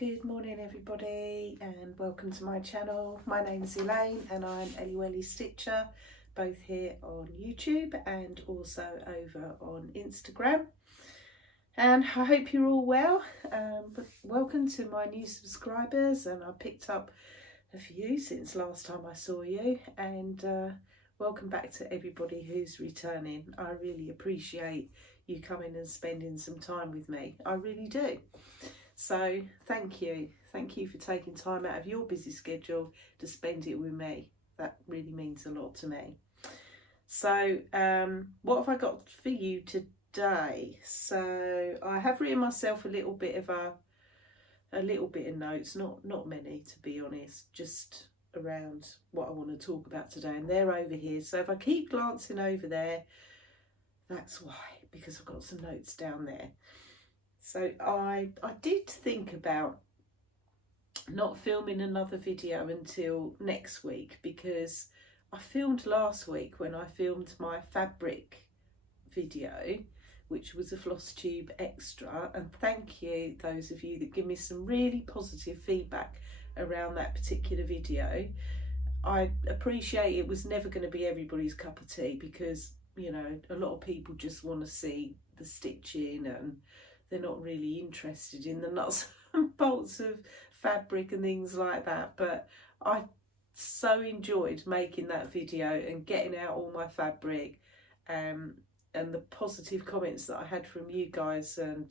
Good morning everybody and welcome to my channel. My name is Elaine and I'm Eliwelly Stitcher, both here on YouTube and also over on Instagram. And I hope you're all well. Welcome to my new subscribers, and I picked up a few since last time I saw you, and welcome back to everybody who's returning. I really appreciate you coming and spending some time with me. I really do. So thank you for taking time out of your busy schedule to spend it with me. That really means a lot to me. So what have I got for you today? So I have written myself a little bit of notes, not many to be honest, just around what I want to talk about today, and they're over here. So if I keep glancing over there, that's why, because I've got some notes down there. So I did think about not filming another video until next week, because I filmed last week when I filmed my fabric video, which was a Flosstube extra, and thank you those of you that give me some really positive feedback around that particular video. I appreciate it was never going to be everybody's cup of tea, because you know, a lot of people just want to see the stitching and they're not really interested in the nuts and bolts of fabric and things like that. But I so enjoyed making that video and getting out all my fabric, and the positive comments that I had from you guys, and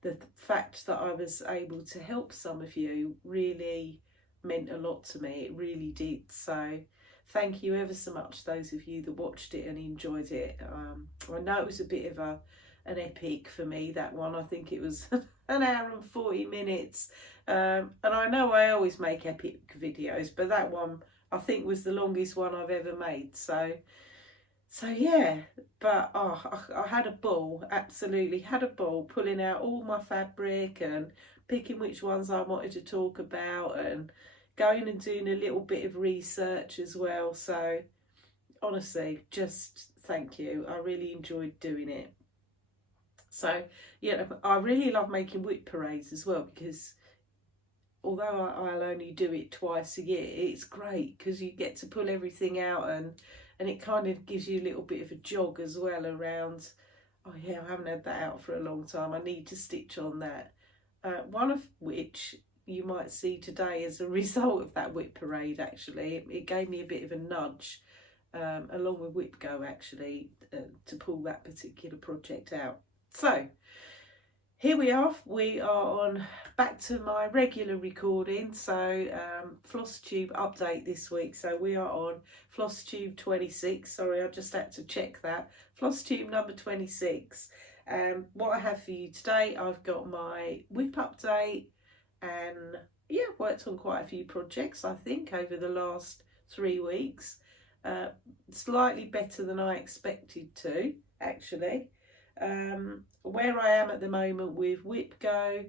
the fact that I was able to help some of you really meant a lot to me. It really did. So thank you ever so much, those of you that watched it and enjoyed it. I know it was a bit of an epic for me, that one. I think it was an hour and 40 minutes. And I know I always make epic videos, but that one I think was the longest one I've ever made. So yeah, but I had a ball, absolutely had a ball, pulling out all my fabric and picking which ones I wanted to talk about, and going and doing a little bit of research as well. So honestly, just thank you. I really enjoyed doing it. So yeah, I really love making WIP parades as well, because although I'll only do it twice a year, it's great because you get to pull everything out, and it kind of gives you a little bit of a jog as well around, oh yeah, I haven't had that out for a long time, I need to stitch on that. One of which you might see today as a result of that WIP parade. Actually, it gave me a bit of a nudge, along with Whipgo actually, to pull that particular project out. So here we are on back to my regular recording. So Flosstube update this week. So we are on Flosstube 26. Sorry, I just had to check that. Flosstube number 26. What I have for you today, I've got my WIP update, and yeah, worked on quite a few projects I think over the last 3 weeks. Slightly better than I expected to, actually. Where I am at the moment with Whipgo,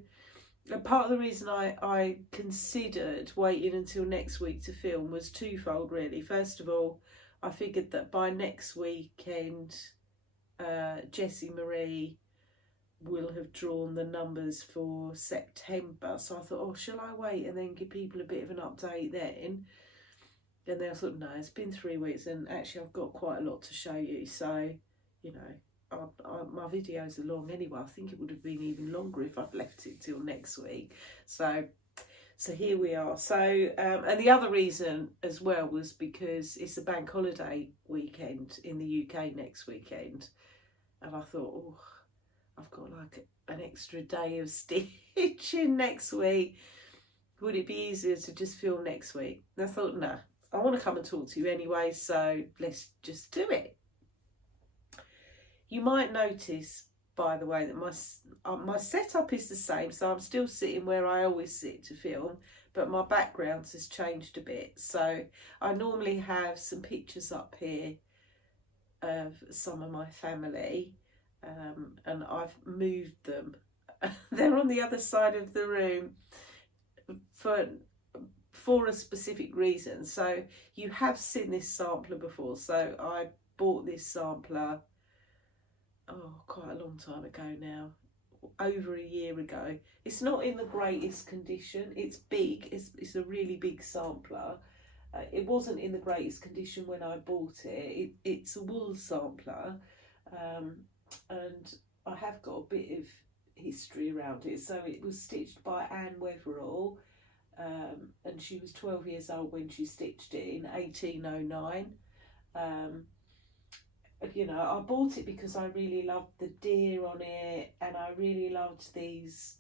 part of the reason I considered waiting until next week to film was twofold really. First of all, I figured that by next weekend Jessie Marie will have drawn the numbers for September, so I thought, oh, shall I wait and then give people a bit of an update then? And then I thought, no, it's been 3 weeks and actually I've got quite a lot to show you, so you know, my videos are long anyway. I think it would have been even longer if I'd left it till next week. So here we are. So and the other reason as well was because it's a bank holiday weekend in the UK next weekend, and I thought, oh, I've got like an extra day of stitching next week. Would it be easier to just film next week? And I thought, no, I want to come and talk to you anyway, so let's just do it. You might notice, by the way, that my setup is the same, so I'm still sitting where I always sit to film, but my background has changed a bit. So I normally have some pictures up here of some of my family, and I've moved them. They're on the other side of the room for a specific reason. So you have seen this sampler before. So I bought this sampler, oh, quite a long time ago now, over a year ago. It's not in the greatest condition. It's big. It's a really big sampler. It wasn't in the greatest condition when I bought it. It's a wool sampler, and I have got a bit of history around it. So it was stitched by Anne Weatherall, and she was 12 years old when she stitched it in 1809. You know, I bought it because I really loved the deer on it, and I really loved these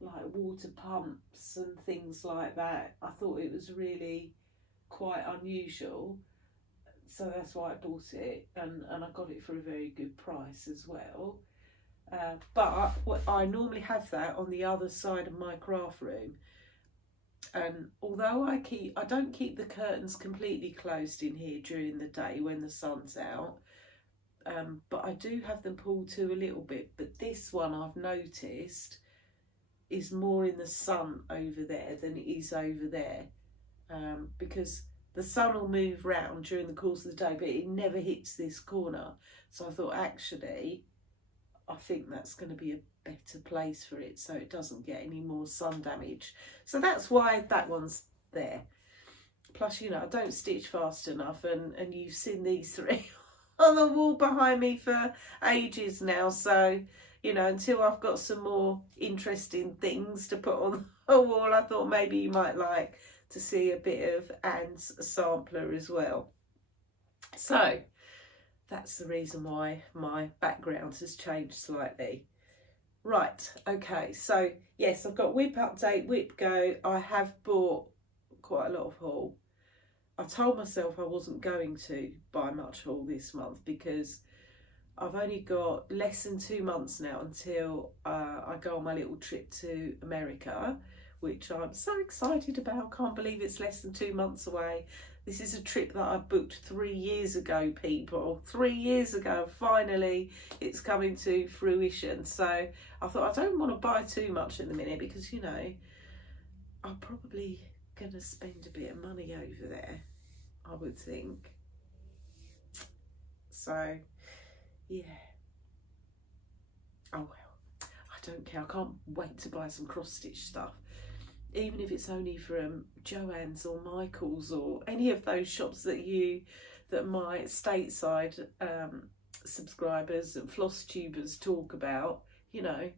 like water pumps and things like that. I thought it was really quite unusual, so that's why I bought it, and I got it for a very good price as well. But I normally have that on the other side of my craft room, and although I don't keep the curtains completely closed in here during the day when the sun's out, but I do have them pulled to a little bit. But this one I've noticed is more in the sun over there than it is over there, because the sun will move round during the course of the day, but it never hits this corner. So I thought, actually, I think that's going to be a better place for it, so it doesn't get any more sun damage. So that's why that one's there. Plus, you know, I don't stitch fast enough, and you've seen these three on the wall behind me for ages now. So, you know, until I've got some more interesting things to put on the wall, I thought maybe you might like to see a bit of Anne's sampler as well. So that's the reason why my background has changed slightly. Right, okay, so yes, I've got WIP update, Whipgo. I have bought quite a lot of haul. I told myself I wasn't going to buy much haul this month because I've only got less than 2 months now until I go on my little trip to America, which I'm so excited about. Can't believe it's less than 2 months away. This is a trip that I booked 3 years ago, people. 3 years ago, finally it's coming to fruition. So I thought I don't want to buy too much at the minute because, you know, I'm probably going to spend a bit of money over there, I would think. So, yeah. Oh well, I don't care. I can't wait to buy some cross-stitch stuff. Even if it's only from Joann's or Michael's or any of those shops that my stateside subscribers and Flosstubers talk about. You know,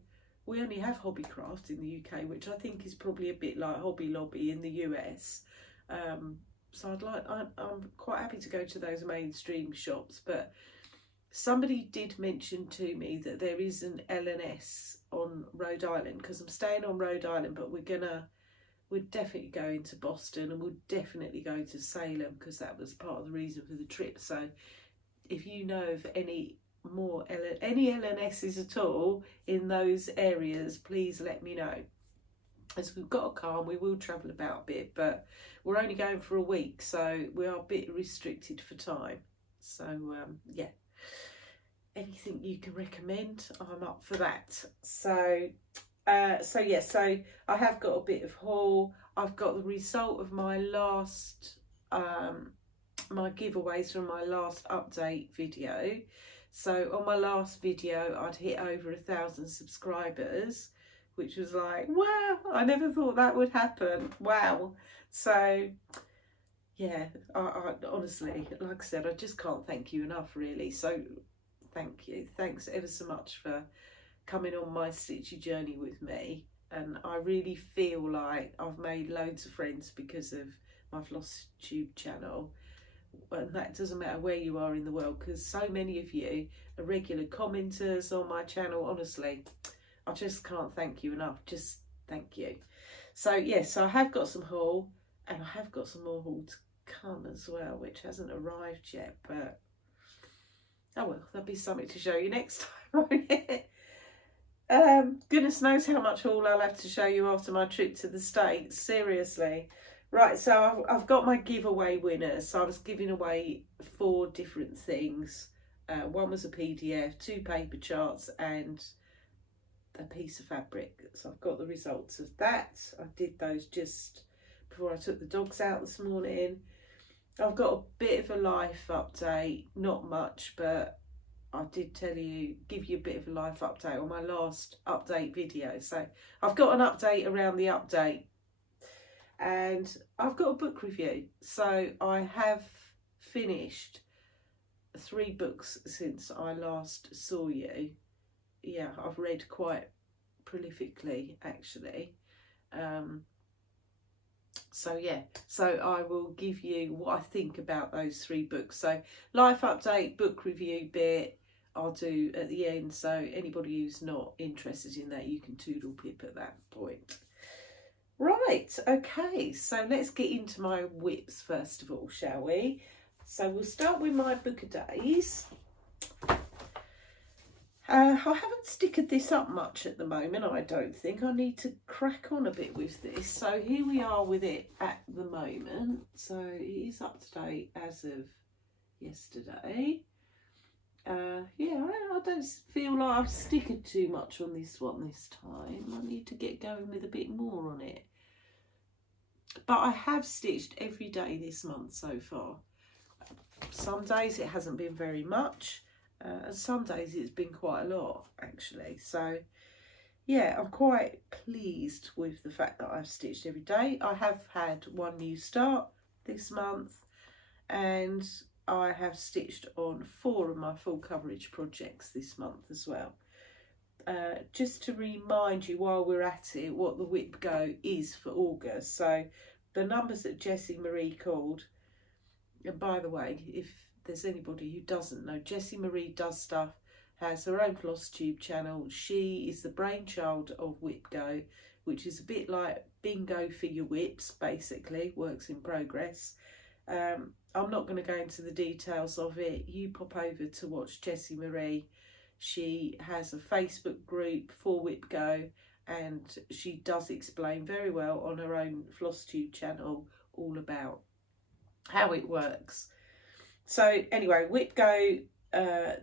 we only have Hobbycraft in the UK, which I think is probably a bit like Hobby Lobby in the US. So I'm quite happy to go to those mainstream shops. But somebody did mention to me that there is an L&S on Rhode Island, because I'm staying on Rhode Island, but we're definitely going to Boston, and we'll definitely go to Salem because that was part of the reason for the trip. So if you know of any L&S's at all in those areas, please let me know. As we've got a car and we will travel about a bit, but we're only going for a week, so we are a bit restricted for time. So yeah, anything you can recommend, I'm up for that. So yeah, so I have got a bit of haul. I've got the result of my last my giveaways from my last update video. So on my last video I'd hit over 1,000 subscribers, which was like, wow, I never thought that would happen. Wow. So yeah, I honestly, like I said, I just can't thank you enough, really. So thank you. Thanks ever so much for coming on my stitchy journey with me, and I really feel like I've made loads of friends because of my Flosstube channel, and that doesn't matter where you are in the world, because so many of you are regular commenters on my channel. Honestly, I just can't thank you enough. Just thank you. So yes, so I have got some haul, and I have got some more haul to come as well, which hasn't arrived yet, but oh well, there'll be something to show you next time, won't it? Goodness knows how much haul I'll have to show you after my trip to the States, seriously. Right, so I've got my giveaway winners. So I was giving away 4 different things. One was a PDF, 2 paper charts, and a piece of fabric. So I've got the results of that. I did those just before I took the dogs out this morning. I've got a bit of a life update, not much, but I did tell you, give you a bit of a life update on my last update video. So I've got an update around the update, and I've got a book review. So I have finished 3 books since I last saw you. Yeah, I've read quite prolifically actually. So yeah, so I will give you what I think about those 3 books. So life update, book review bit I'll do at the end, so anybody who's not interested in that, you can toodle pip at that point. Right, okay, so let's get into my WIPs first of all, shall we? So we'll start with my book of days. I haven't stickered this up much at the moment, I don't think. I need to crack on a bit with this. So here we are with it at the moment. So it is up to date as of yesterday. Yeah, I don't feel like I've stickered too much on this one this time. I need to get going with a bit more on it. But I have stitched every day this month so far. Some days it hasn't been very much. Some days it's been quite a lot actually, so yeah, I'm quite pleased with the fact that I've stitched every day. I have had 1 new start this month, and I have stitched on 4 of my full coverage projects this month as well. Just to remind you while we're at it what the Whipgo is for August. So the numbers that Jessie Marie called, and by the way, if there's anybody who doesn't know, Jessie Marie does stuff, has her own Flosstube channel. She is the brainchild of Whipgo, which is a bit like bingo for your whips, basically, works in progress. I'm not going to go into the details of it. You pop over to watch Jessie Marie. She has a Facebook group for Whipgo, and she does explain very well on her own Flosstube channel all about how it works. So anyway, Whipgo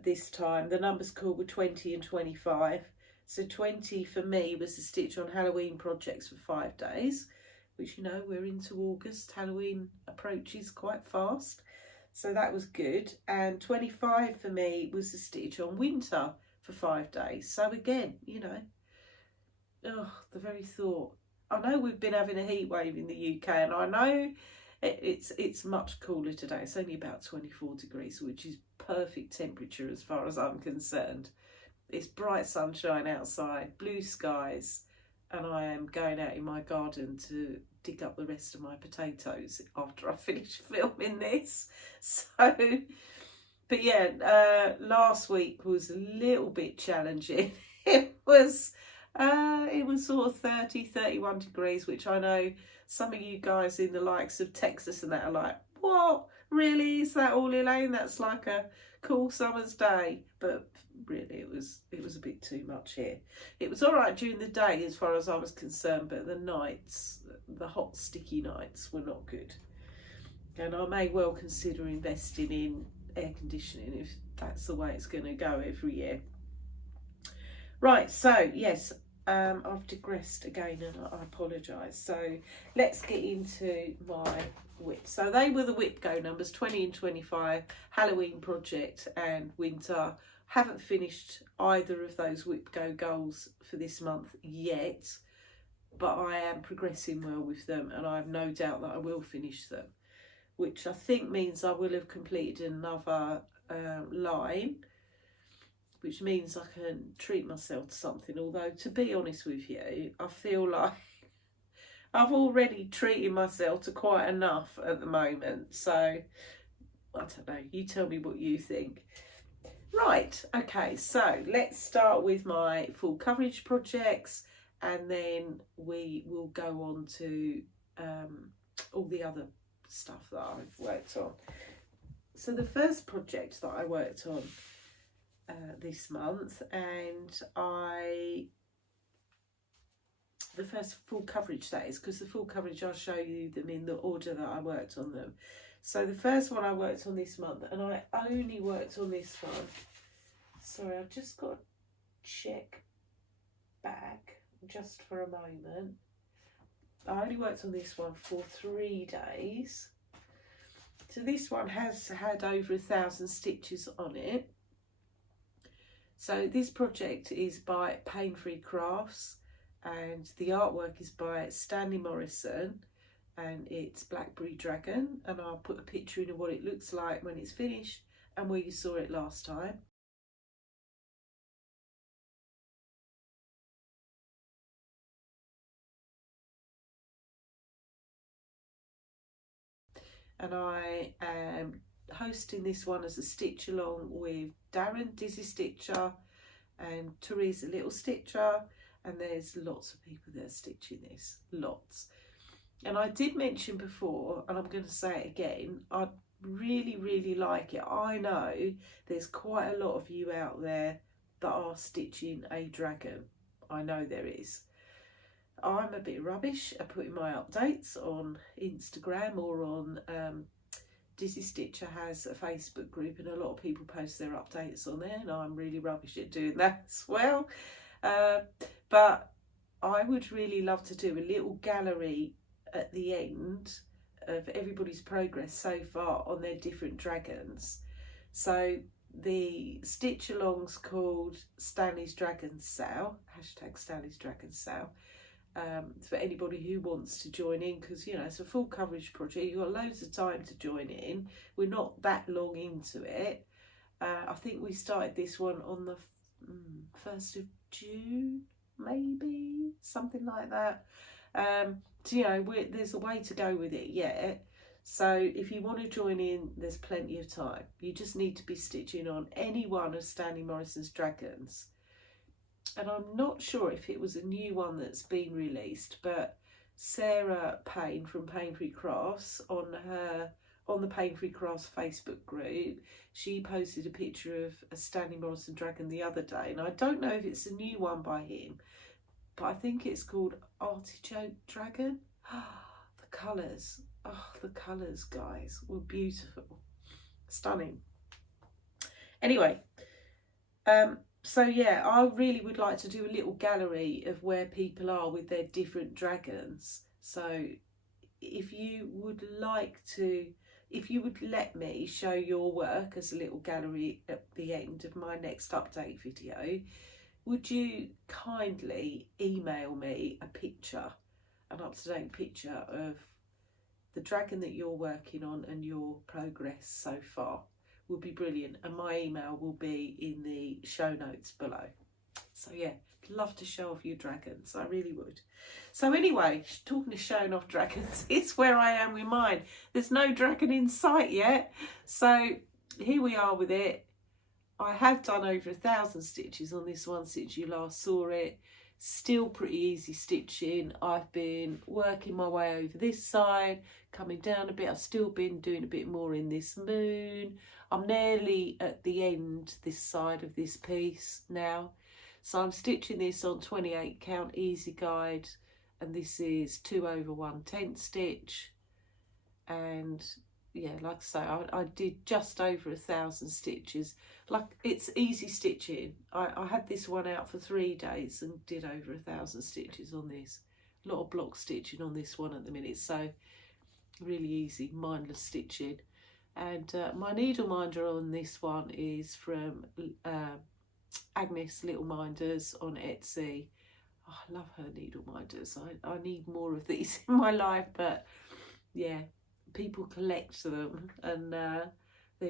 this time, the numbers called were 20 and 25. So 20 for me was to stitch on Halloween projects for 5 days, which, you know, we're into August. Halloween approaches quite fast. So that was good. And 25 for me was to stitch on winter for 5 days. So again, you know, oh, the very thought. I know we've been having a heat wave in the UK, and I know it's much cooler today. It's only about 24 degrees, which is perfect temperature as far as I'm concerned. It's bright sunshine outside, blue skies, and I am going out in my garden to dig up the rest of my potatoes after I finish filming this. So, but yeah, last week was a little bit challenging. It was sort of 30, 31 degrees, which I know some of you guys in the likes of Texas and that are like, what? Really? Is that all, Elaine? That's like a cool summer's day. But really, it was a bit too much here. It was all right during the day as far as I was concerned, but the nights, the hot, sticky nights, were not good. And I may well consider investing in air conditioning if that's the way it's going to go every year. Right, so yes, I've digressed again, and I apologise. So let's get into my WIP. So they were the Whipgo numbers, 20 and 25, Halloween project and winter. Haven't finished either of those Whipgo goals for this month yet, but I am progressing well with them, and I have no doubt that I will finish them, which I think means I will have completed another line, which means I can treat myself to something. Although, to be honest with you, I feel like I've already treated myself to quite enough at the moment. So, I don't know, you tell me what you think. Right, okay, so let's start with my full coverage projects, and then we will go on to all the other stuff that I've worked on. So the first project that I worked on this month, and the first full coverage, that is, because the full coverage, I'll show you them in the order that I worked on them. So the first one I worked on this month, and I only worked on this one, sorry, I've just got to check back just for a moment. I only worked on this one for 3 days. So this one has had over 1,000 stitches on it. So this project is by Pain Free Crafts, and the artwork is by Stanley Morrison, and it's Blackberry Dragon, and I'll put a picture in of what it looks like when it's finished and where you saw it last time. And I am hosting this one as a stitch along with Darren, Dizzy Stitcher, and Teresa Little Stitcher, and there's lots of people that are stitching this, lots. And I did mention before, and I'm going to say it again, I really like it. I know there's quite a lot of you out there that are stitching a dragon. I know there is. I'm a bit rubbish at putting my updates on Instagram or on Dizzy Stitcher has a Facebook group, and a lot of people post their updates on there, and I'm really rubbish at doing that as well. But I would really love to do a little gallery at the end of everybody's progress so far on their different dragons. So the stitch along's called Stanley's Dragon Sale, hashtag Stanley's Dragon Sale. For anybody who wants to join in, because you know it's a full coverage project, you've got loads of time to join in. We're not that long into it. I think we started this one on the 1st of June, maybe something like that. So you know there's a way to go with it yet. So if you want to join in, there's plenty of time. You just need to be stitching on any one of Stanley Morrison's dragons. And I'm not sure if it was a new one that's been released, but Sarah Payne from Pain Free Crafts on the Pain Free Crafts Facebook group, she posted a picture of a Stanley Morrison dragon the other day, and I don't know if it's a new one by him, but I think it's called Artichoke Dragon. The colours, the colours, guys, were beautiful, stunning. Anyway, so yeah, I really would like to do a little gallery of where people are with their different dragons. So if you would let me show your work as a little gallery at the end of my next update video, would you kindly email me a picture, an up-to-date picture of the dragon that you're working on and your progress so far? Would be brilliant, and my email will be in the show notes below. So yeah, love to show off your dragons, I really would. So anyway, talking of showing off dragons, it's where I am with mine. There's no dragon in sight yet, so here we are with it. I have done over 1,000 stitches on this one since you last saw it. Still pretty easy stitching. I've been working my way over this side, coming down a bit. I've still been doing a bit more in this moon. I'm nearly at the end this side of this piece now. So I'm stitching this on 28 count easy guide, and this is 2 over 1/10 stitch. And yeah, like I say, I did just over 1,000 stitches. Like, it's easy stitching. I had this one out for 3 days and did over 1,000 stitches on this. A lot of block stitching on this one at the minute, so really easy, mindless stitching. And my needle minder on this one is from Agnes Little Minders on Etsy. Oh, I love her needle minders. I need more of these in my life, but yeah, people collect them, and they're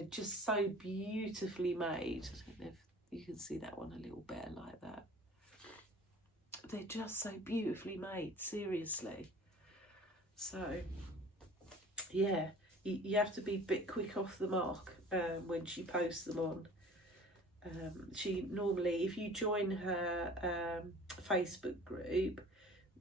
just so beautifully made. I don't know if you can see that one a little better like that. They're just so beautifully made, seriously. So yeah, you have to be a bit quick off the mark when she posts them on. She normally, if you join her Facebook group,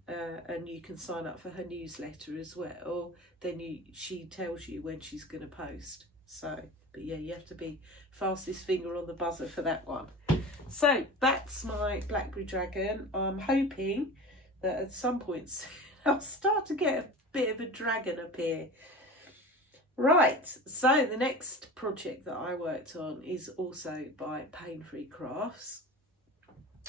and you can sign up for her newsletter as well, then she tells you when she's going to post. So, but yeah, you have to be fastest finger on the buzzer for that one. So that's my Blackberry Dragon. I'm hoping that at some point soon I'll start to get a bit of a dragon appear. Right, so the next project that I worked on is also by Pain Free Crafts,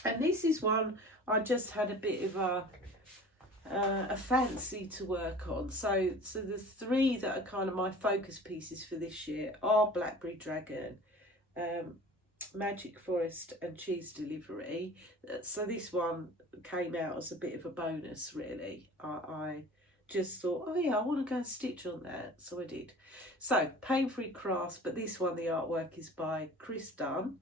and this is one I just had a bit of a fancy to work on. So the 3 that are kind of my focus pieces for this year are Blackberry Dragon, Magic Forest and Cheese Delivery. So this one came out as a bit of a bonus, really. I just thought, oh yeah, I want to go and stitch on that, so I did. So Pain-Free Crafts, but this one, the artwork is by Chris Dunn,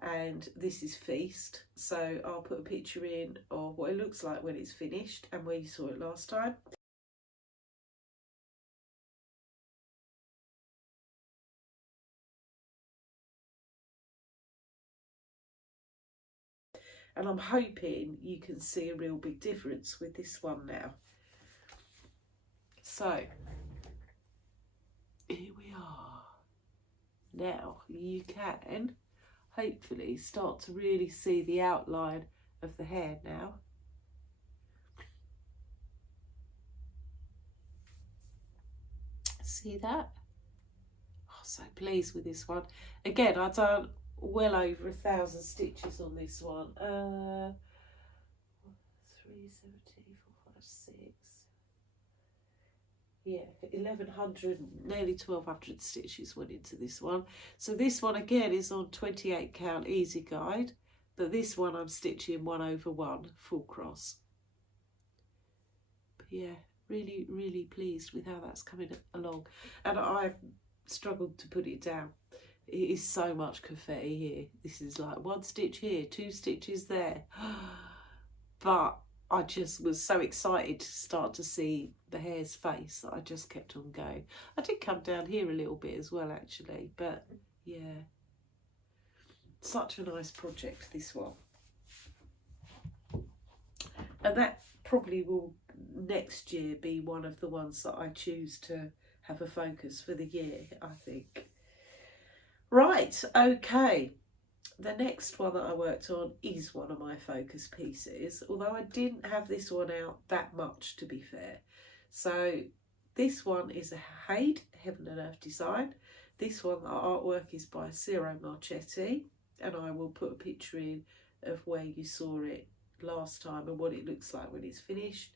and this is Feast. So I'll put a picture in of what it looks like when it's finished and where you saw it last time. And I'm hoping you can see a real big difference with this one now. So here we are. Now you can hopefully start to really see the outline of the hair now. See that? Oh, so pleased with this one. Again, I've done well over 1,000 stitches on this one. 3, 17, 4, 5, 6. Yeah, 1,100, nearly 1,200 stitches went into this one. So this one again is on 28 count easy guide, but this one I'm stitching 1/1 full cross. But yeah, really pleased with how that's coming along, and I struggled to put it down. It is so much confetti here. This is like 1 stitch here, 2 stitches there, but I just was so excited to start to see the hare's face that I just kept on going. I did come down here a little bit as well, actually, but yeah, such a nice project, this one. And that probably will next year be one of the ones that I choose to have a focus for the year, I think. Right, okay. The next one that I worked on is one of my focus pieces, although I didn't have this one out that much, to be fair. So this one is a Hade Heaven and Earth design. This one, the artwork is by Ciro Marchetti, and I will put a picture in of where you saw it last time and what it looks like when it's finished.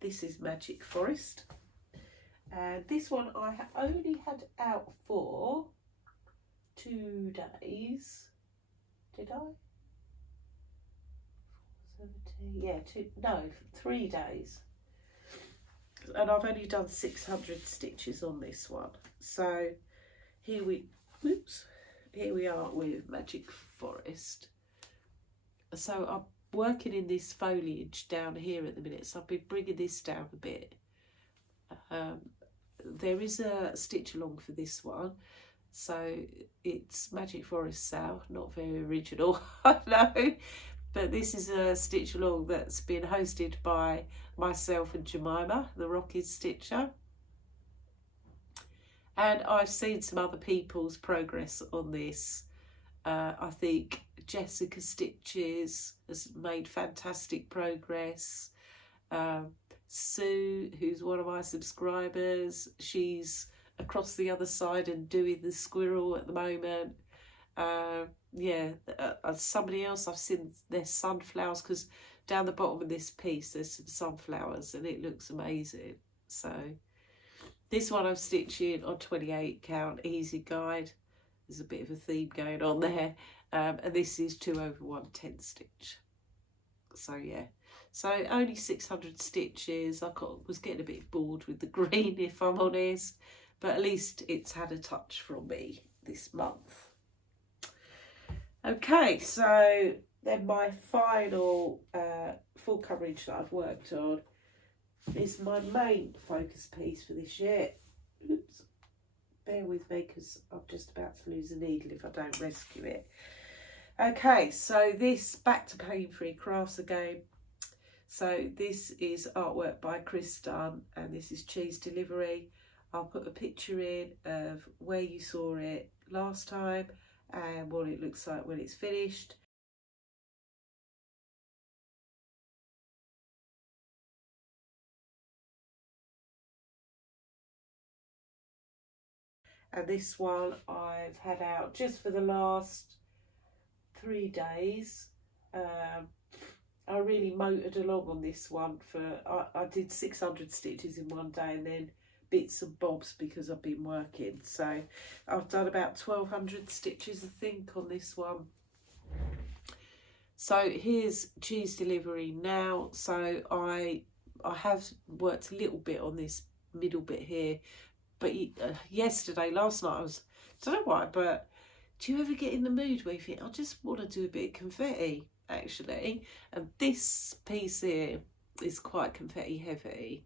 This is Magic Forest, and this one I only had out for 2 days. Did I? 17, yeah, 3 days. And I've only done 600 stitches on this one. So here we are with Magic Forest. So I'm working in this foliage down here at the minute, so I've been bringing this down a bit. There is a stitch along for this one, so it's Magic Forest South, not very original, I know, but this is a stitch along that's been hosted by myself and Jemima, the Rocket Stitcher, and I've seen some other people's progress on this. I think Jessica Stitches has made fantastic progress. Sue, who's one of my subscribers, she's across the other side and doing the squirrel at the moment. Somebody else, I've seen their sunflowers, because down the bottom of this piece there's some sunflowers and it looks amazing. So this one I'm stitching on 28 count easy guide. There's a bit of a theme going on there, and this is 2/1 10 stitch. So yeah, so only 600 stitches. Was getting a bit bored with the green, if I'm honest, but at least it's had a touch from me this month. Okay, so then my final full coverage that I've worked on is my main focus piece for this year. Oops. Bear with me because I'm just about to lose a needle if I don't rescue it. Okay, so this, back to Pain-Free Crafts again. So this is artwork by Chris Dunn, and this is Cheese Delivery. I'll put a picture in of where you saw it last time and what it looks like when it's finished. And this one I've had out just for the last 3 days. I really motored along on this one I did 600 stitches in one day, and then bits and bobs because I've been working. So I've done about 1200 stitches, I think, on this one. So here's cheese delivery now. So I have worked a little bit on this middle bit here, but last night I don't know why, but do you ever get in the mood where you think, I just want to do a bit of confetti, actually? And this piece here is quite confetti heavy,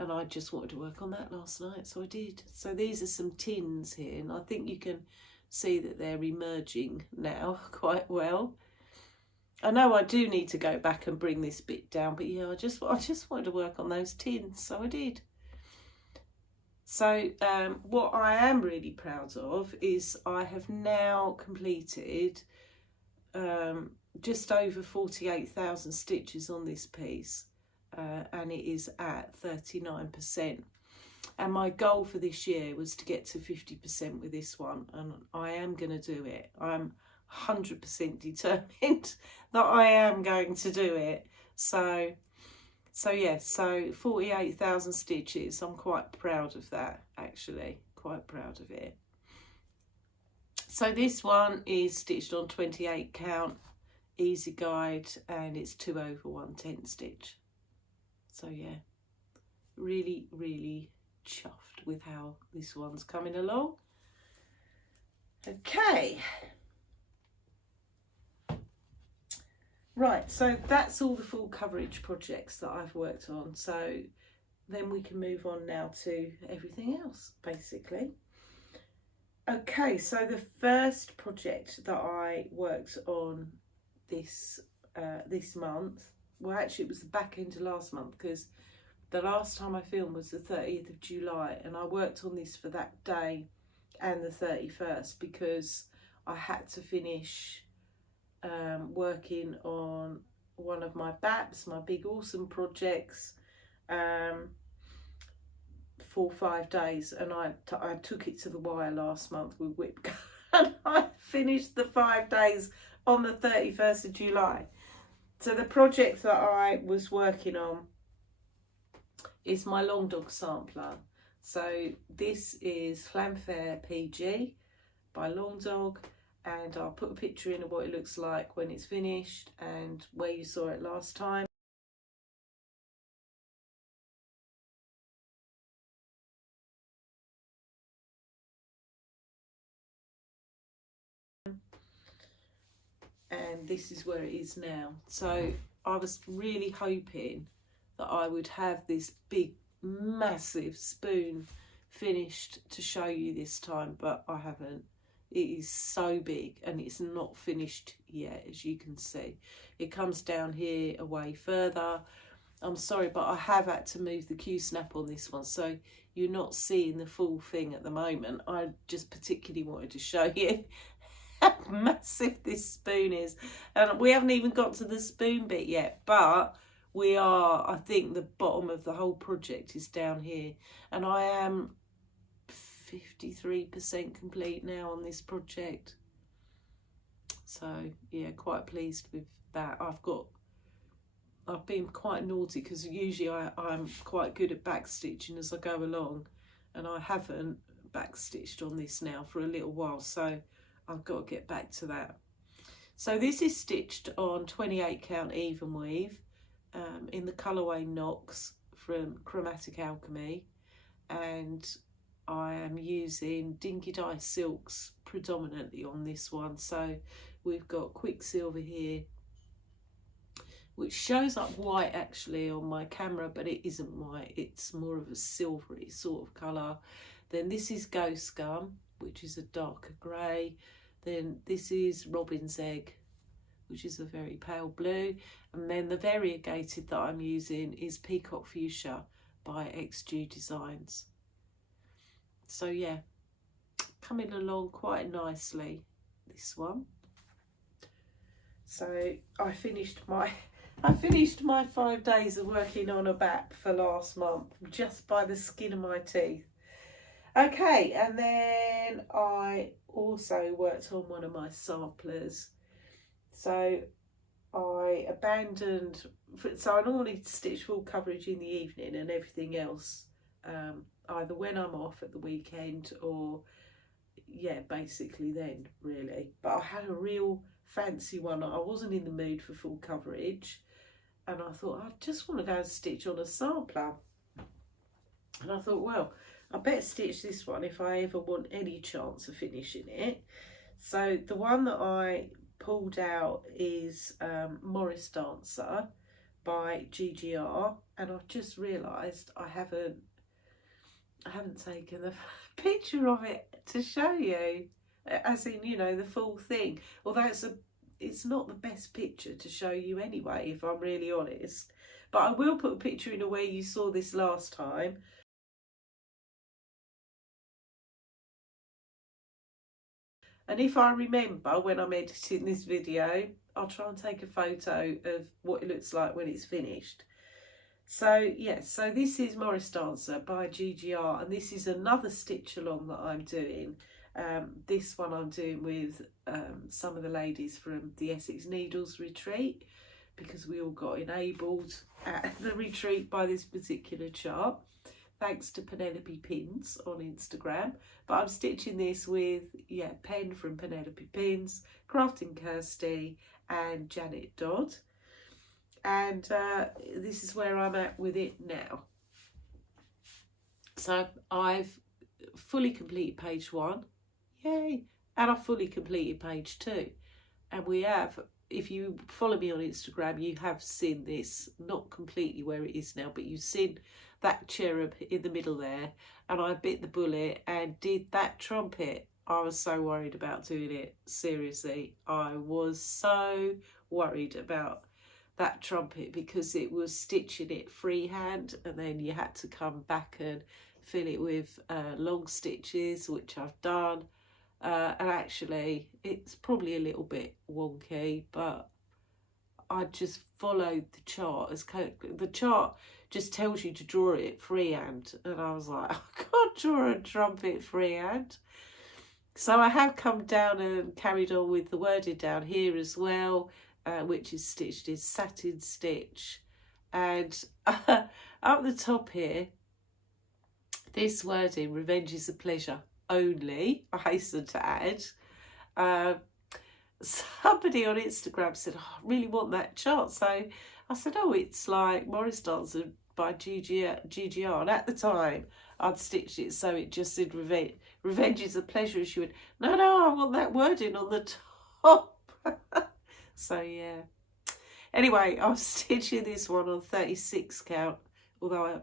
and I just wanted to work on that last night, so I did. So these are some tins here, and I think you can see that they're emerging now quite well. I know I do need to go back and bring this bit down, but yeah, I just wanted to work on those tins, so I did. So what I am really proud of is I have now completed just over 48,000 stitches on this piece, and it is at 39%. And my goal for this year was to get to 50% with this one, and I am going to do it. I'm 100% determined that I am going to do it. So yeah, so 48,000 stitches. I'm quite proud of that, actually, quite proud of it. So this one is stitched on 28 count, easy guide, and it's 2 over 1/10 stitch. So yeah, really, really chuffed with how this one's coming along. Okay. Right, so that's all the full coverage projects that I've worked on. So then we can move on now to everything else, basically. Okay, so the first project that I worked on this month, well, actually it was the back end of last month, because the last time I filmed was the 30th of July, and I worked on this for that day and the 31st because I had to finish working on one of my BAPs, my big awesome projects, for 5 days, and I took it to the wire last month with Whipgo, and I finished the 5 days on the 31st of July. So the project that I was working on is my long dog sampler. So this is Flamfair PG by Long Dog, and I'll put a picture in of what it looks like when it's finished and where you saw it last time. And this is where it is now. So I was really hoping that I would have this big massive spoon finished to show you this time, but I haven't. It is so big and it's not finished yet, as you can see. It comes down here away further. I'm sorry, but I have had to move the Q-snap on this one, so you're not seeing the full thing at the moment. I just particularly wanted to show you how massive this spoon is. And we haven't even got to the spoon bit yet, but we are. I think the bottom of the whole project is down here, and I am 53% complete now on this project. So yeah, quite pleased with that. I've been quite naughty because usually I'm quite good at backstitching as I go along, and I haven't backstitched on this now for a little while, so I've got to get back to that. So this is stitched on 28 count even weave in the colourway Knox from Chromatic Alchemy, and I am using Dinky Dye silks predominantly on this one. So we've got Quicksilver here, which shows up white actually on my camera, but it isn't white, it's more of a silvery sort of colour. Then this is Ghost Scum, which is a darker grey. Then this is Robin's Egg, which is a very pale blue. And then the variegated that I'm using is Peacock Fuchsia by XG Designs. So yeah, coming along quite nicely, this one. So I finished my 5 days of working on a BAP for last month just by the skin of my teeth. Okay, and then I also worked on one of my samplers. So I abandoned, so I normally stitch full coverage in the evening and everything else either when I'm off at the weekend or yeah, basically then really. But I had a real fancy one. I wasn't in the mood for full coverage and I thought I just want to go and stitch on a sampler, and I thought, well, I better stitch this one if I ever want any chance of finishing it. So the one that I pulled out is Morris Dancer by GGR, and I've just realised I haven't taken the picture of it to show you, as in, you know, the full thing, although it's not the best picture to show you anyway, if I'm really honest, but I will put a picture in of where you saw this last time. And if I remember when I'm editing this video, I'll try and take a photo of what it looks like when it's finished. So yes, so this is Morris Dancer by GGR, and this is another stitch along that I'm doing. This one I'm doing with some of the ladies from the Essex Needles retreat, because we all got enabled at the retreat by this particular chart, thanks to Penelope Pins on Instagram. But I'm stitching this with, yeah, Pen from Penelope Pins, Crafting Kirsty and Janet Dodd. And this is where I'm at with it now. So I've fully completed page 1, yay, and I've fully completed page 2. And we have, if you follow me on Instagram, you have seen this, not completely where it is now, but you've seen that cherub in the middle there, and I bit the bullet and did that trumpet. I was so worried about doing it, seriously. I was so worried about that trumpet because it was stitching it freehand, and then you had to come back and fill it with long stitches, which I've done. And actually it's probably a little bit wonky, but I just followed the chart as the chart just tells you to draw it freehand, and I was like, I can't draw a trumpet freehand. So I have come down and carried on with the wording down here as well, which is stitched in satin stitch, and up the top here, this wording, revenge is a pleasure only, I hasten to add. Somebody on Instagram said, oh, I really want that chart. So I said, oh, it's like Morris Dancer by GGR. And at the time, I'd stitched it so it just said revenge is a pleasure. She went, no, I want that wording on the top. So, yeah. Anyway, I'm stitching this one on 36 count, although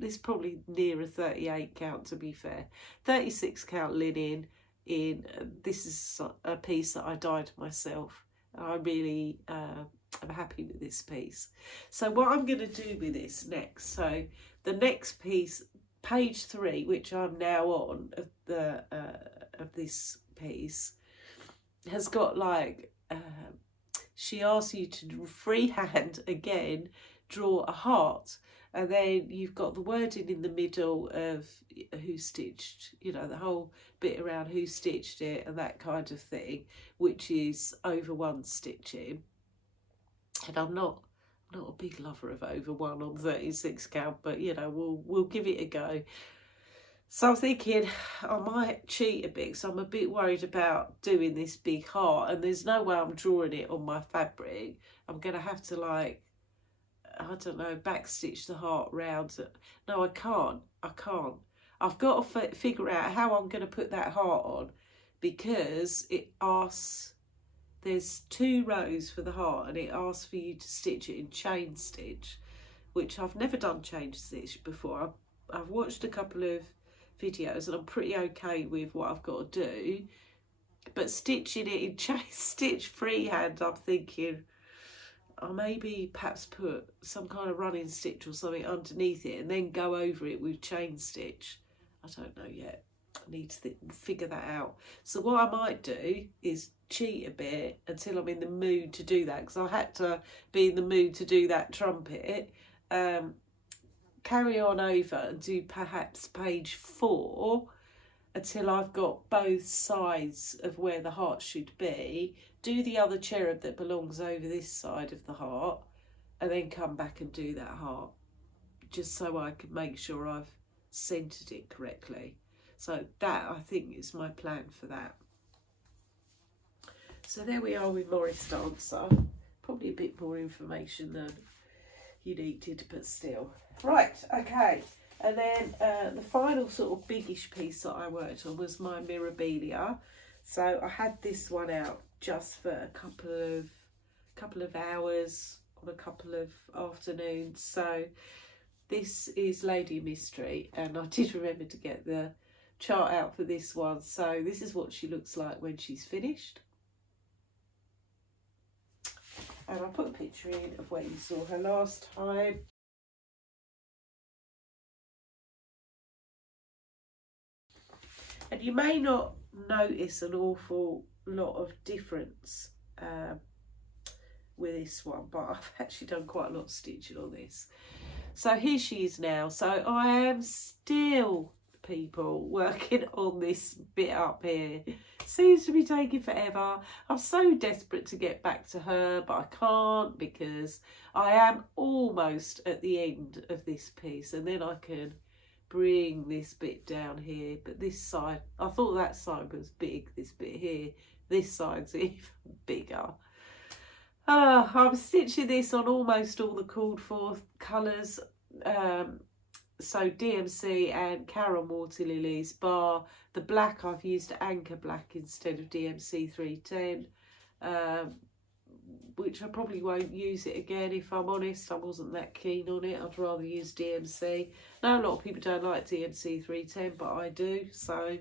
it's probably near a 38 count, to be fair. 36 count linen in, this is a piece that I dyed myself. I really am happy with this piece. So what I'm going to do with this next, so the next piece, page 3, which I'm now on of the of this piece, has got like she asks you to freehand again draw a heart, and then you've got the wording in the middle of who stitched, you know, the whole bit around who stitched it and that kind of thing, which is over 1 stitching. And I'm not a big lover of over 1 on 36 count, but you know, we'll give it a go. So I'm thinking I might cheat a bit, so I'm a bit worried about doing this big heart, and there's no way I'm drawing it on my fabric. I'm going to have to, like, I don't know, backstitch the heart round. No, I can't. I've got to figure out how I'm going to put that heart on, because it asks, there's 2 rows for the heart, and it asks for you to stitch it in chain stitch, which I've never done chain stitch before. I've watched a couple of videos and I'm pretty okay with what I've got to do, but stitching it in chain stitch freehand, I'm thinking I'll maybe perhaps put some kind of running stitch or something underneath it and then go over it with chain stitch. I don't know yet. I need to figure that out. So what I might do is cheat a bit until I'm in the mood to do that, because I had to be in the mood to do that trumpet. Carry on over and do perhaps page 4, until I've got both sides of where the heart should be, do the other cherub that belongs over this side of the heart, and then come back and do that heart, just so I can make sure I've centered it correctly. So that, I think, is my plan for that. So there we are with Morris Dancer. Probably a bit more information than you needed, but still. Right, okay. And then the final sort of biggish piece that I worked on was my Mirabilia. So I had this one out just for a couple of hours on a couple of afternoons. So this is Lady Mystery, and I did remember to get the chart out for this one. So this is what she looks like when she's finished. And I put a picture in of where you saw her last time. And you may not notice an awful lot of difference with this one, but I've actually done quite a lot of stitching on this. So here she is now. So I am still, people, working on this bit up here. Seems to be taking forever. I'm so desperate to get back to her, but I can't because I am almost at the end of this piece, and then I can bring this bit down here. But this side, I thought that side was big, this bit here, this side's even bigger. I'm stitching this on almost all the called for colours, so DMC and Caron Water Lilies, bar the black. I've used Anchor Black instead of DMC 310, which I probably won't use it again, if I'm honest. I wasn't that keen on it. I'd rather use DMC. Now, a lot of people don't like DMC 310, but I do. So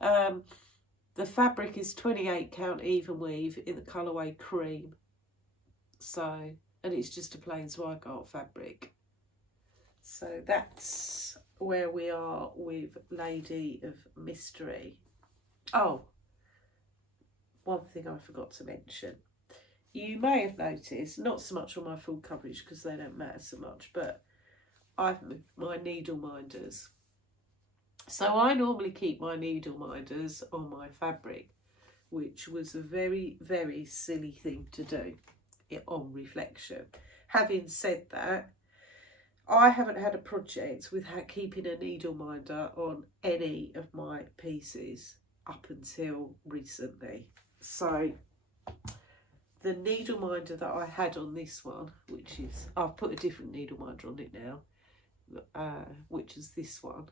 the fabric is 28 count even weave in the colourway Cream. So, and it's just a plain Zweigart fabric. So that's where we are with Lady of Mystery. Oh, one thing I forgot to mention. You may have noticed, not so much on my full coverage because they don't matter so much, but I've moved my needle minders. So I normally keep my needle minders on my fabric, which was a very, very silly thing to do on reflection. Having said that, I haven't had a project with keeping a needle minder on any of my pieces up until recently. So the needle minder that I had on this one, which is, I've put a different needle minder on it now, which is this one.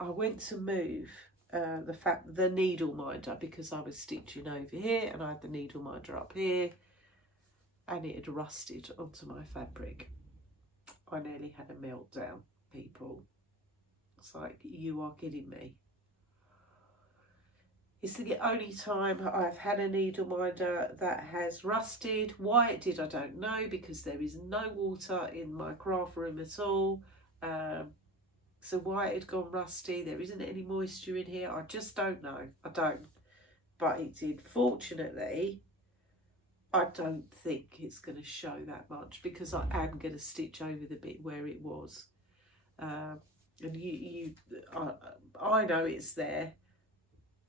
I went to move the needle minder because I was stitching over here and I had the needle minder up here, and it had rusted onto my fabric. I nearly had a meltdown, people. It's like, you are kidding me. It's the only time I've had a needle minder that has rusted. Why it did, I don't know, because there is no water in my craft room at all. So why it had gone rusty, there isn't any moisture in here, I just don't know. I don't. But it did. Fortunately, I don't think it's going to show that much because I am going to stitch over the bit where it was. And I know it's there,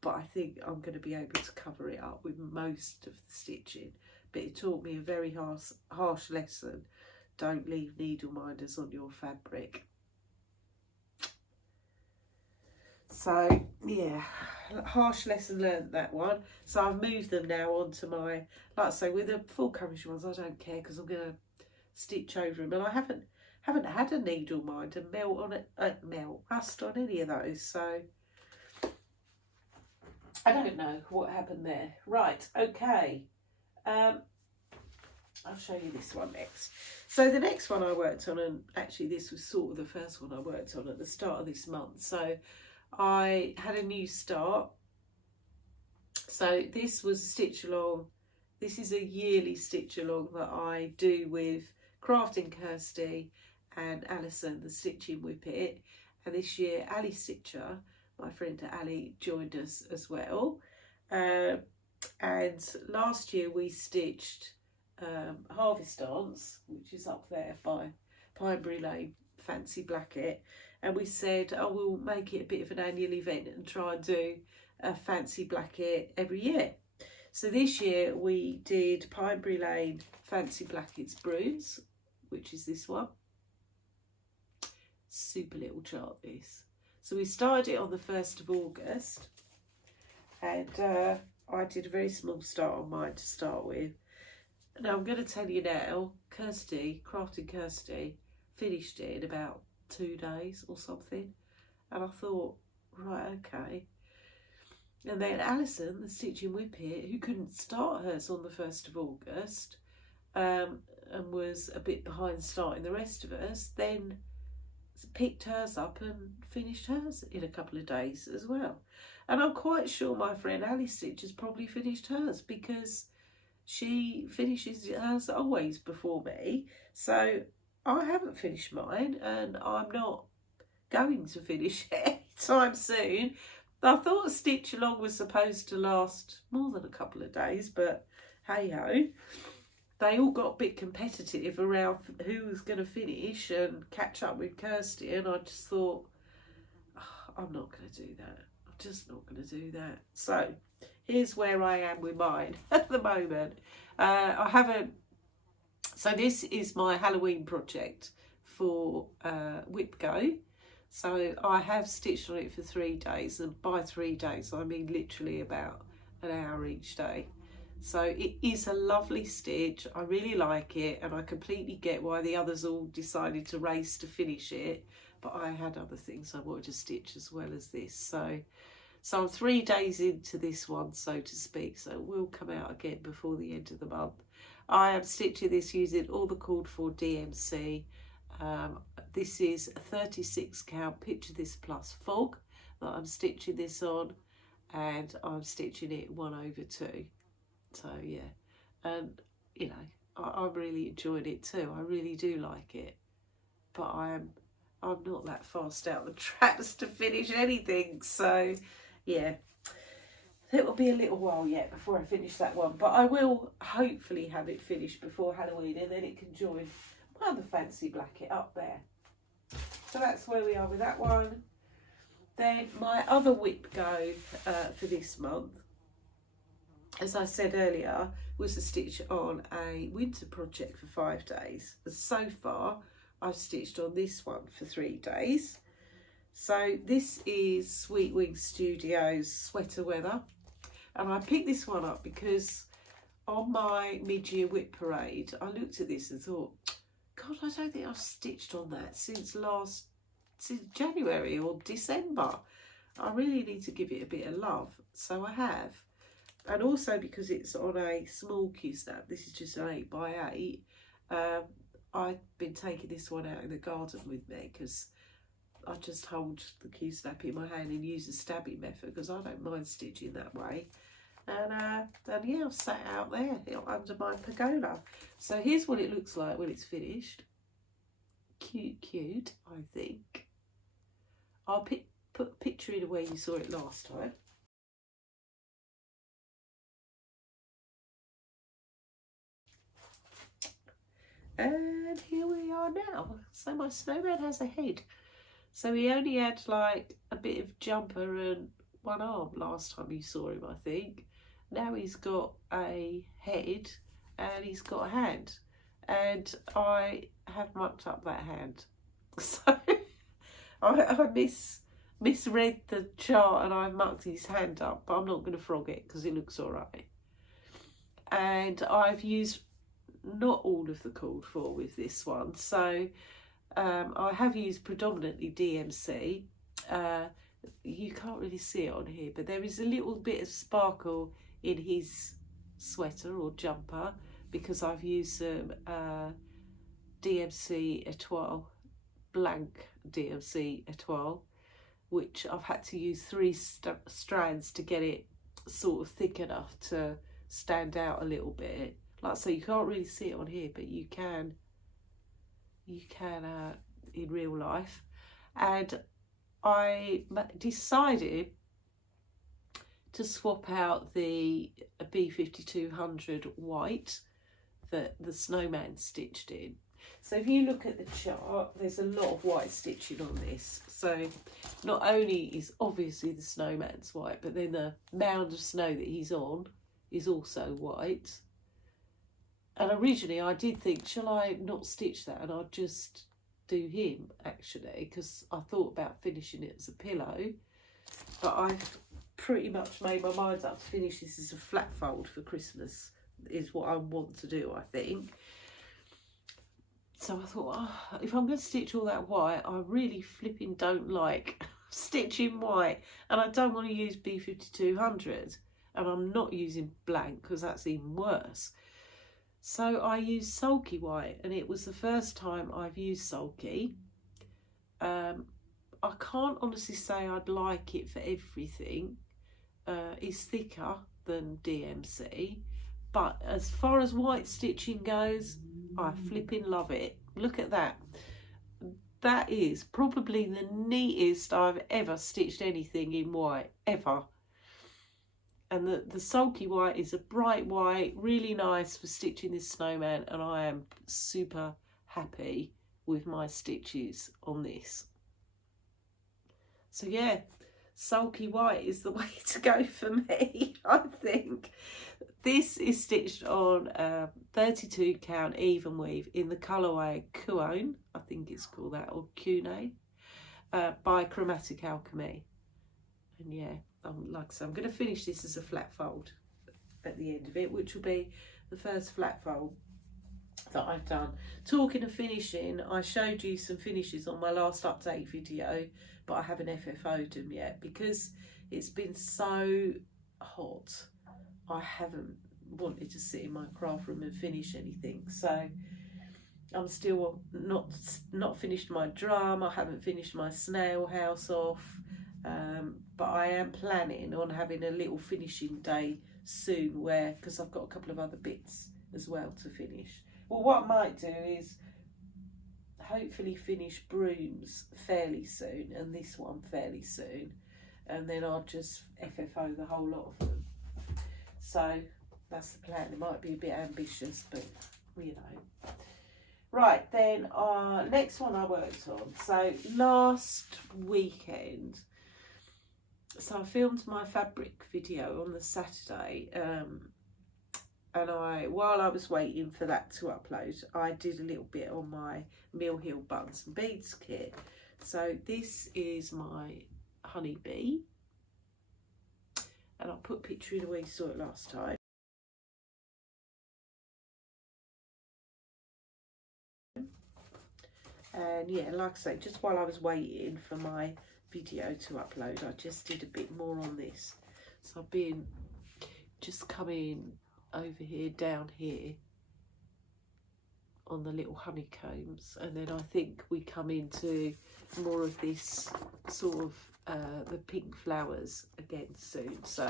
but I think I'm going to be able to cover it up with most of the stitching. But it taught me a very harsh lesson. Don't leave needle minders on your fabric. So yeah, harsh lesson learned, that one. So I've moved them now onto my, like I say, with the full coverage ones I don't care because I'm going to stitch over them, and I haven't had a needle minder melt on it, rust on any of those, so I don't know what happened there. Right, okay, I'll show you this one next. So the next one I worked on, and actually this was sort of the first one I worked on at the start of this month, so I had a new start. So this was a stitch along. This is a yearly stitch along that I do with Crafting Kirsty and Alison, the Stitching WIP It. And this year Ali Stitcher, my friend Ali, joined us as well. And last year we stitched Harvest Dance, which is up there by Pinebury Lane fancy blanket, and we said, oh, we'll make it a bit of an annual event and try and do a fancy blanket every year. So this year we did Pineberry Lane Fancy Blankets Brooms, which is this one. Super little chart this. So we started it on the 1st of August, and I did a very small start on mine to start with. Now I'm going to tell you now, Crafty Kirsty finished it in about 2 days or something, and I thought, right, okay. And then Alison, the Stitching WIP here, who couldn't start hers on the 1st of August, and was a bit behind starting the rest of us, then picked hers up and finished hers in a couple of days as well. And I'm quite sure my friend Ali Stitch has probably finished hers, because she finishes hers always before me. So I haven't finished mine, and I'm not going to finish it anytime soon. I thought Stitch Along was supposed to last more than a couple of days, but hey ho. They all got a bit competitive around who was going to finish and catch up with Kirsty, and I just thought, oh, I'm not going to do that. I'm just not going to do that. So here's where I am with mine at the moment. I haven't. So this is my Halloween project for Whipgo. So I have stitched on it for 3 days, and by 3 days I mean literally about an hour each day. So it is a lovely stitch. I really like it, and I completely get why the others all decided to race to finish it, but I had other things I wanted to stitch as well as this. So I'm 3 days into this one, so to speak, so it will come out again before the end of the month. I am stitching this using all the called for DMC. This is a 36 count Picture This Plus fog that I'm stitching this on, and I'm stitching it 1/2. So yeah, and you know, I'm really enjoying it too. I really do like it, but I'm not that fast out the traps to finish anything. So yeah, it will be a little while yet before I finish that one, but I will hopefully have it finished before Halloween, and then it can join my other fancy blanket up there. So that's where we are with that one. Then my other Whipgo for this month, as I said earlier, was a stitch on a winter project for 5 days. And so far I've stitched on this one for 3 days. So this is Sweet Wings Studios Sweater Weather, and I picked this one up because on my mid-year WIP parade I looked at this and thought, God, I don't think I've stitched on that since January or December. I really need to give it a bit of love, so I have. And also because it's on a small Q-snap, this is just an 8x8, I've been taking this one out in the garden with me because I just hold the Q-snap in my hand and use the stabbing method because I don't mind stitching that way. And yeah, I've sat out there under my pergola. So here's what it looks like when it's finished. Cute, I think. I'll put a picture in where you saw it last time. And here we are now. So my snowman has a head. So he only had like a bit of jumper and one arm last time you saw him, I think. Now he's got a head and he's got a hand. And I have mucked up that hand. So I misread the chart and I mucked his hand up, but I'm not going to frog it because it looks all right. And I've used not all of the called for with this one. So I have used predominantly DMC. You can't really see it on here, but there is a little bit of sparkle in his sweater or jumper because I've used some DMC Etoile, blank DMC Etoile, which I've had to use 3 strands to get it sort of thick enough to stand out a little bit. Like so, you can't really see it on here, but you can in real life. And I decided to swap out the B5200 white that the snowman stitched in. So if you look at the chart, there's a lot of white stitching on this. So not only is obviously the snowman's white, but then the mound of snow that he's on is also white. And originally I did think, shall I not stitch that and I'll just do him, actually, because I thought about finishing it as a pillow. But I've pretty much made my mind up to finish this as a flat fold for Christmas, is what I want to do, I think. So I thought, oh, if I'm going to stitch all that white, I really flipping don't like stitching white. And I don't want to use B5200. And I'm not using blank because that's even worse. So I used sulky white, and it was the first time I've used sulky. I can't honestly say I'd like it for everything. It's thicker than DMC. But as far as white stitching goes, I flipping love it. Look at that. That is probably the neatest I've ever stitched anything in white, ever. And the sulky white is a bright white, really nice for stitching this snowman, and I am super happy with my stitches on this. So yeah, sulky white is the way to go for me, I think. This is stitched on 32 count even weave in the colourway Kuon, I think it's called that, or Cune, by Chromatic Alchemy. And yeah, like I said, I'm going to finish this as a flat fold at the end of it, which will be the first flat fold that I've done. Talking of finishing, I showed you some finishes on my last update video, but I haven't FFO'd them yet because it's been so hot. I haven't wanted to sit in my craft room and finish anything, so I'm still not finished my drum. I haven't finished my snail house off, but I am planning on having a little finishing day soon, where, because I've got a couple of other bits as well to finish. Well, what I might do is hopefully finish brooms fairly soon, and this one fairly soon, and then I'll just FFO the whole lot of them. So that's the plan. It might be a bit ambitious, but you know. Right, then next one I worked on. So last weekend, so I filmed my fabric video on the Saturday, and while I was waiting for that to upload, I did a little bit on my Mill Hill buttons and beads kit. So this is my Honeybee, and I'll put a picture in where you saw it last time. And yeah, like I say, just while I was waiting for my video to upload, I just did a bit more on this. So I've been just coming over here, down here on the little honeycombs, and then I think we come into more of this sort of the pink flowers again soon. So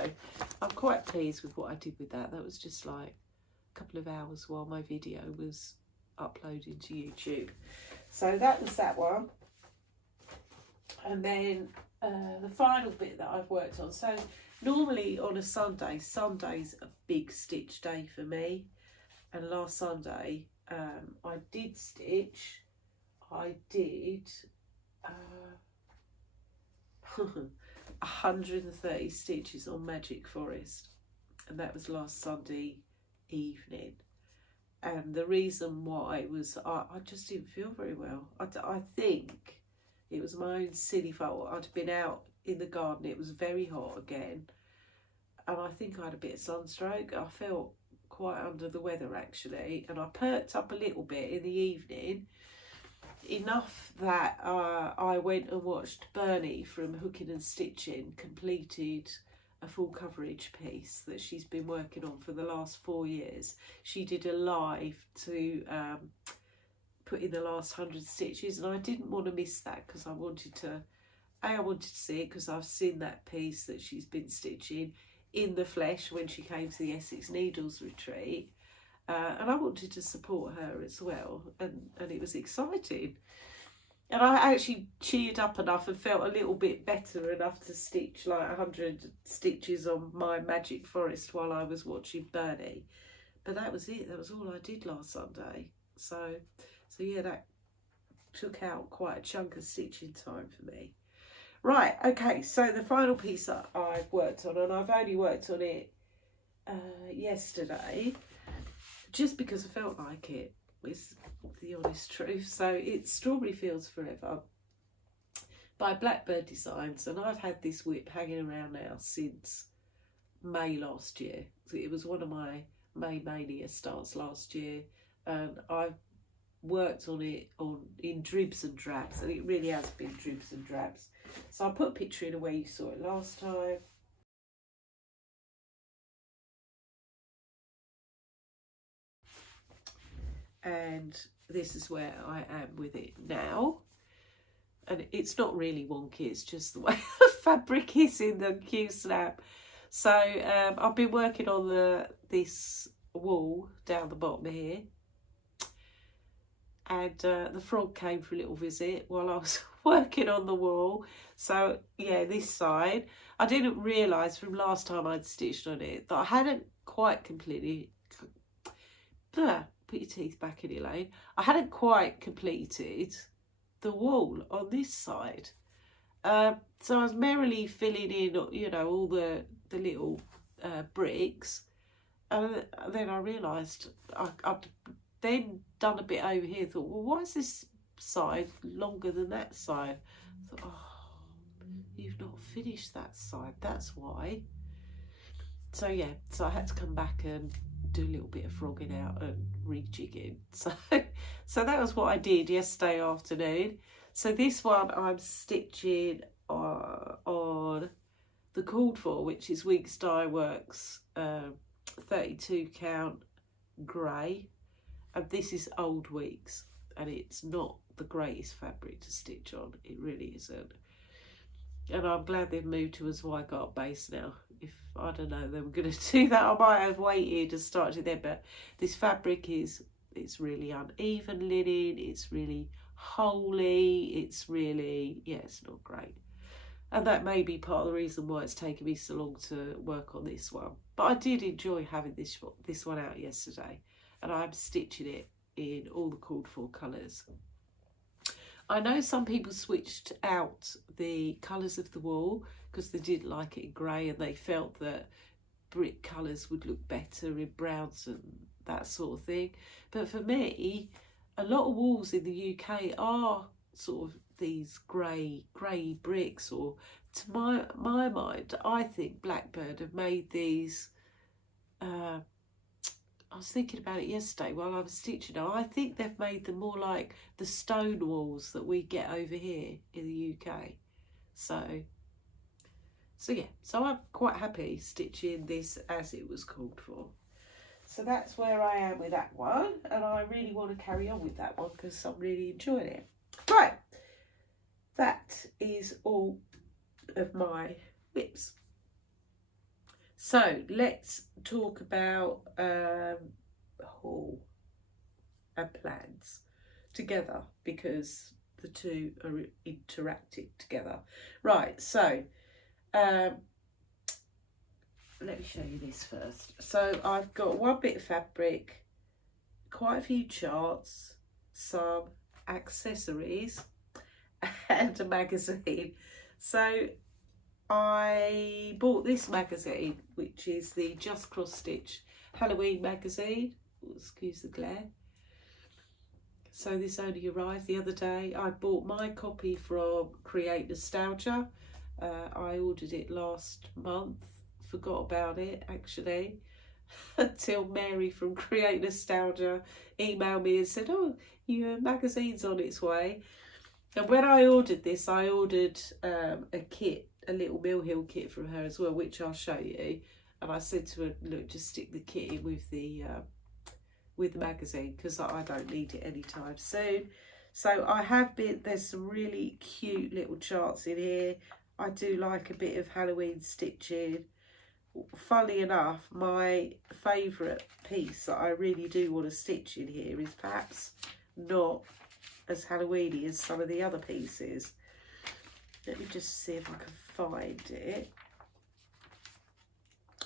I'm quite pleased with what I did with that. That was just like a couple of hours while my video was uploading to YouTube. So that was that one. And then the final bit that I've worked on. So normally on a Sunday, Sunday's a big stitch day for me. And last Sunday I did stitch. I did 130 stitches on Magic Forest, and that was last Sunday evening. And the reason why was I just didn't feel very well. I think it was my own silly fault. I'd been out in the garden, it was very hot again, and I think I had a bit of sunstroke. I felt quite under the weather actually, and I perked up a little bit in the evening, enough that I went and watched Bernie from Hooking and Stitching completed a full coverage piece that she's been working on for the last 4 years. She did a live to put in the last 100 stitches, and I didn't want to miss that because I wanted to see it because I've seen that piece that she's been stitching in the flesh when she came to the Essex Needles retreat, and I wanted to support her as well, and it was exciting. And I actually cheered up enough and felt a little bit better enough to stitch like 100 stitches on my Magic Forest while I was watching Bernie. But that was it. That was all I did last Sunday. So So yeah, that took out quite a chunk of stitching time for me. Right, okay, so the final piece that I've worked on, and I've only worked on it yesterday, just because I felt like it, is the honest truth. So it's Strawberry Fields Forever by Blackbird Designs, and I've had this WIP hanging around now since May last year. So it was one of my May Mania starts last year, and I've worked on it in dribs and drabs, and it really has been dribs and drabs. So I'll put a picture in where you saw it last time. And this is where I am with it now. And it's not really wonky, it's just the way the fabric is in the Q-snap. So I've been working on this wool down the bottom here. And the frog came for a little visit while I was working on the wool. So yeah, this side, I didn't realise from last time I'd stitched on it that I hadn't quite completely, put your teeth back in, Elaine. I hadn't quite completed the wool on this side. So I was merrily filling in, you know, all the little bricks. And then I realised I'd then done a bit over here. Thought, well, why is this side longer than that side? I thought, oh, you've not finished that side, that's why. So yeah, so I had to come back and do a little bit of frogging out and rejigging. So that was what I did yesterday afternoon. So this one I'm stitching on the called for, which is Weeks Dye Works 32 count grey, and this is Old Weeks, and it's not the greatest fabric to stitch on, it really isn't. And I'm glad they've moved to a Zweigart base now. If I don't know they were going to do that, I might have waited and started there. But this fabric it's really uneven linen, it's really holey, it's really, yeah, it's not great. And that may be part of the reason why it's taken me so long to work on this one. But I did enjoy having this one out yesterday, and I'm stitching it in all the called for colours. I know some people switched out the colours of the wool because they didn't like it in grey, and they felt that brick colours would look better in browns and that sort of thing. But for me, a lot of wools in the UK are sort of these grey bricks, or to my mind, I think Blackbird have made these, I was thinking about it yesterday while I was stitching. I think they've made them more like the stone walls that we get over here in the UK. So yeah, so I'm quite happy stitching this as it was called for. So that's where I am with that one, and I really want to carry on with that one because I'm really enjoying it. Right, that is all of my WIPs. So let's talk about haul and plans together, because the two are interacting together. Right, so let me show you this first. So I've got one bit of fabric, quite a few charts, some accessories and a magazine. So I bought this magazine, which is the Just Cross Stitch Halloween magazine. Excuse the glare. So this only arrived the other day. I bought my copy from Create Nostalgia. I ordered it last month, forgot about it actually, until Mary from Create Nostalgia emailed me and said, oh, your magazine's on its way. And when I ordered this, I ordered a kit, a little Mill Hill kit from her as well, which I'll show you. And I said to her, look, just stick the kit in with the magazine, because I don't need it anytime soon. So I have been, there's some really cute little charts in here. I do like a bit of Halloween stitching. Funnily enough, my favourite piece that I really do want to stitch in here is perhaps not as Halloweeny as some of the other pieces. Let me just see if I can find it.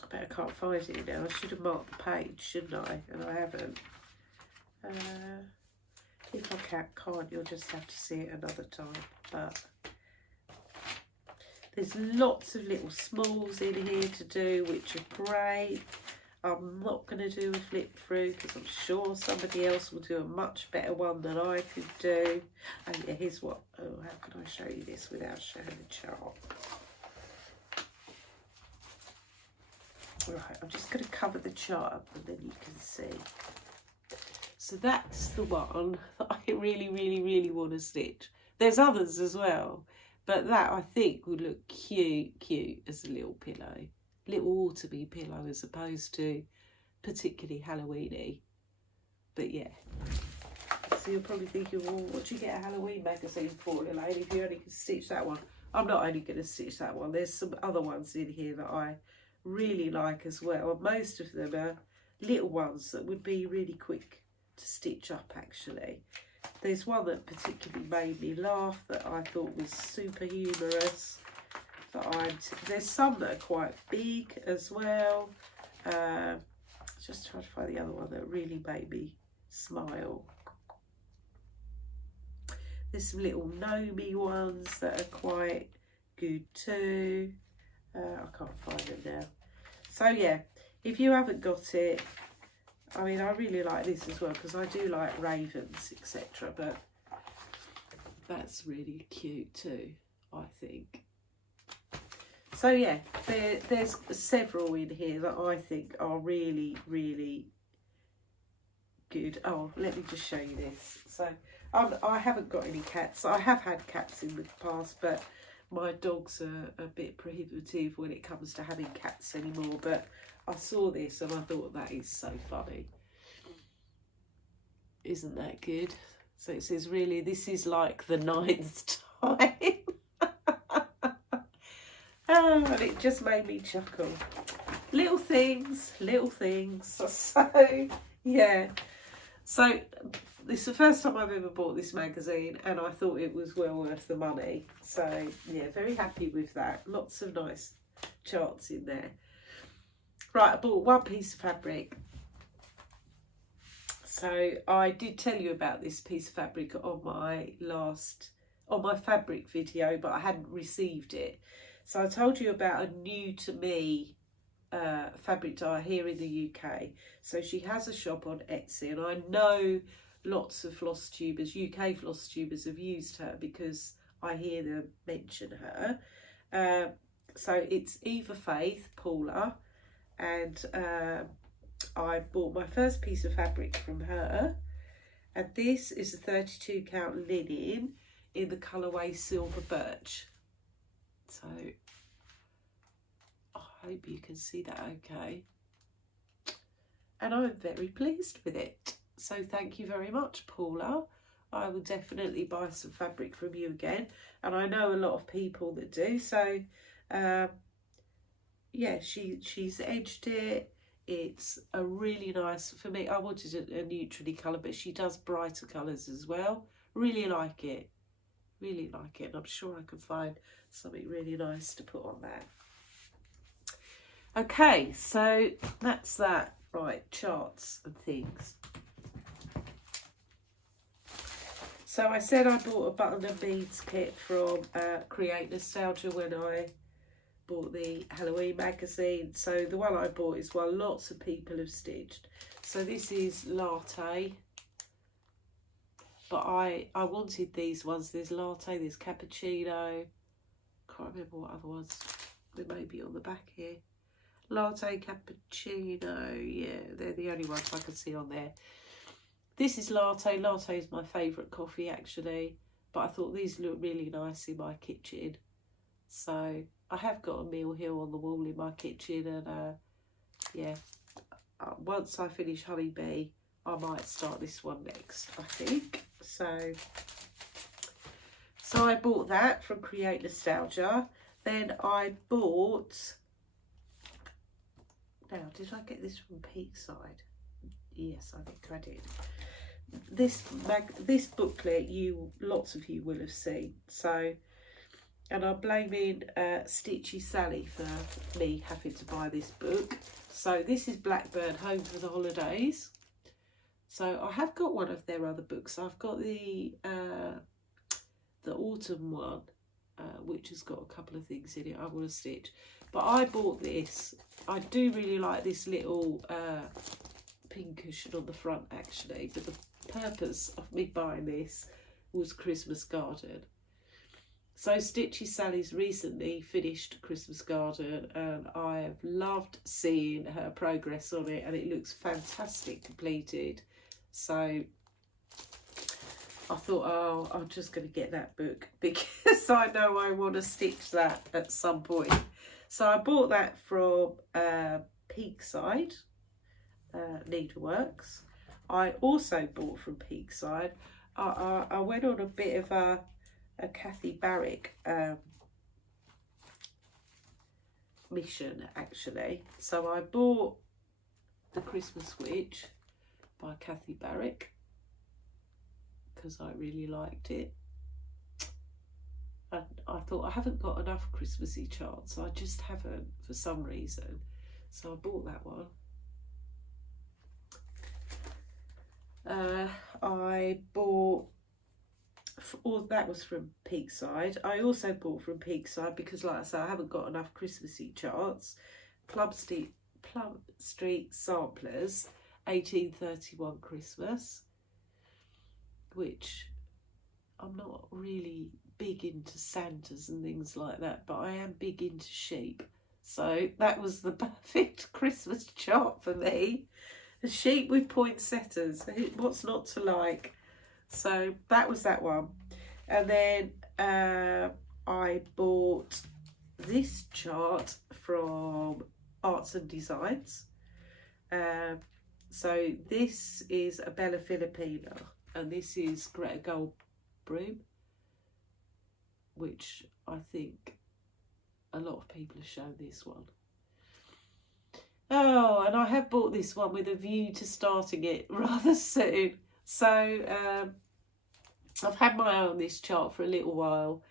I bet I can't find it now. I should have marked the page, shouldn't I? And I haven't. If I can't, you'll just have to see it another time. But there's lots of little smalls in here to do, which are great. I'm not going to do a flip through because I'm sure somebody else will do a much better one than I could do. And yeah, here's what, oh, how can I show you this without showing the chart? Right, I'm just going to cover the chart up and then you can see. So that's the one that I really, really, really want to stitch. There's others as well, but that I think would look cute as a little pillow. Little autumny pillow as opposed to particularly Halloween-y. But yeah. So you're probably thinking, well, what do you get a Halloween magazine for, Elaine, if you only can stitch that one? I'm not only going to stitch that one. There's some other ones in here that I really like as well. And most of them are little ones that would be really quick to stitch up, actually. There's one that particularly made me laugh that I thought was super humorous. There's some that are quite big as well. Just trying to find the other one that really made me smile. There's some little gnomey ones that are quite good too. I can't find them now. So yeah, if you haven't got it, I mean, I really like this as well because I do like ravens, etc. But that's really cute too, I think. So yeah, there's several in here that I think are really, really good. Oh, let me just show you this. So I haven't got any cats. I have had cats in the past, but my dogs are a bit prohibitive when it comes to having cats anymore. But I saw this and I thought that is so funny. Isn't that good? So it says, really, this is like the 9th time. Oh, and it just made me chuckle. Little things, little things. So, yeah. So, this is the first time I've ever bought this magazine and I thought it was well worth the money. So, yeah, very happy with that. Lots of nice charts in there. Right, I bought one piece of fabric. So, I did tell you about this piece of fabric on my fabric video, but I hadn't received it. So I told you about a new to me fabric dyer here in the UK. So she has a shop on Etsy, and I know lots of Flosstubers, UK Flosstubers, have used her because I hear them mention her. So it's Eva Faith, Paula, and I bought my first piece of fabric from her. And this is a 32 count linen in the colourway Silver Birch. So I hope you can see that okay. And I'm very pleased with it. So thank you very much, Paula. I will definitely buy some fabric from you again. And I know a lot of people that do. So yeah, she's edged it. It's a really nice, for me, I wanted a neutrally colour, but she does brighter colours as well. Really like it. Really like it. And I'm sure I can find something really nice to put on that. Okay, so that's that. Right, charts and things. So I said I bought a button and beads kit from Create Nostalgia when I bought the Halloween magazine. So the one I bought is one lots of people have stitched. So this is Latte. But I wanted these ones. There's Latte, there's Cappuccino. Can't remember what other ones. They may be on the back here. Latte, Cappuccino. Yeah, they're the only ones I can see on there. This is Latte. Latte is my favourite coffee, actually. But I thought these look really nice in my kitchen. So I have got a Mill Hill on the wall in my kitchen. And yeah, once I finish Honeybee, I might start this one next, I think. So I bought that from Create Nostalgia. Then I bought, now did I get this from Peakside? Yes, I think I did. This booklet, lots of you will have seen. So, and I'm blaming Stitchy Sally for me having to buy this book. So this is Blackburn Home for the Holidays. So I have got one of their other books. I've got the autumn one, which has got a couple of things in it I want to stitch. But I bought this. I do really like this little pin cushion on the front, actually. But the purpose of me buying this was Christmas Garden. So Stitchy Sally's recently finished Christmas Garden, and I have loved seeing her progress on it, and it looks fantastic completed. So I thought, oh, I'm just going to get that book because I know I want to stitch that at some point. So I bought that from Peakside Needleworks. I also bought from Peakside. I went on a bit of a Kathy Barrick mission, actually. So I bought The Christmas Witch by Kathy Barrick because I really liked it, and I thought I haven't got enough Christmassy charts. I just haven't for some reason, so I bought that one. I bought, that was from Peakside. I also bought from Peakside because, like I say, I haven't got enough Christmassy charts. Plum Street Samplers 1831 Christmas, which I'm not really big into Santas and things like that, but I am big into sheep. So that was the perfect Christmas chart for me. A sheep with poinsettias. What's not to like? So that was that one. And then I bought this chart from Arts and Designs. So this is a Bella Filipina, and this is Greta Goldbloom, which I think a lot of people have shown this one. Oh, and I have bought this one with a view to starting it rather soon. So I've had my eye on this chart for a little while,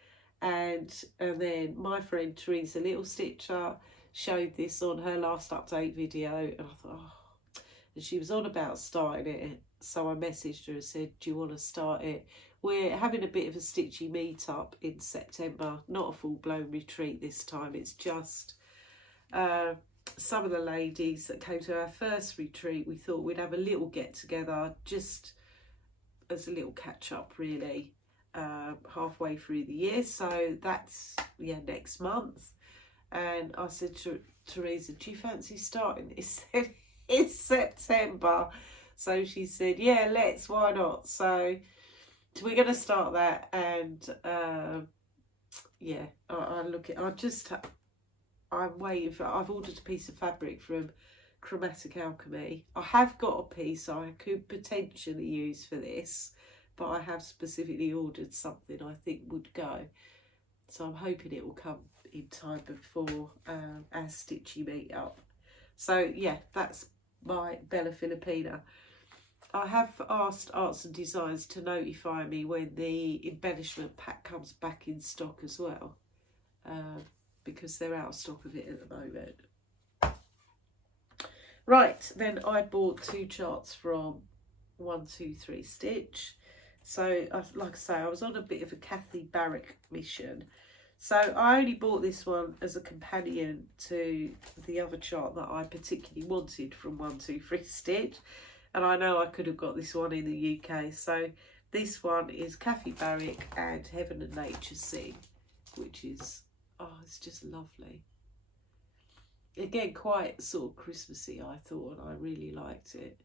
and then my friend Teresa Little Stitcher showed this on her last update video, and I thought, oh, and she was on about starting it, so I messaged her and said, do you want to start it? We're having a bit of a stitchy meet-up in September, not a full-blown retreat this time. It's just some of the ladies that came to our first retreat. We thought we'd have a little get-together, just as a little catch-up, really, halfway through the year. So that's, yeah, next month. And I said to Teresa, do you fancy starting this? It's September. So she said, yeah, let's, why not? So we're going to start that, and yeah, I'm waiting for, I've ordered a piece of fabric from Chromatic Alchemy. I have got a piece I could potentially use for this, but I have specifically ordered something I think would go. So I'm hoping it will come in time before our stitchy meet up. So yeah, that's my Bella Filipina. I have asked Arts and Designs to notify me when the embellishment pack comes back in stock as well, because they're out of stock of it at the moment. Right, then I bought 2 charts from 123 Stitch. So, like I say, I was on a bit of a Kathy Barrick mission. So I only bought this one as a companion to the other chart that I particularly wanted from 123 Stitch. And I know I could have got this one in the UK. So this one is Kathy Barrick and Heaven and Nature Scene, which is, oh, it's just lovely. Again, quite sort of Christmassy, I thought, and I really liked it.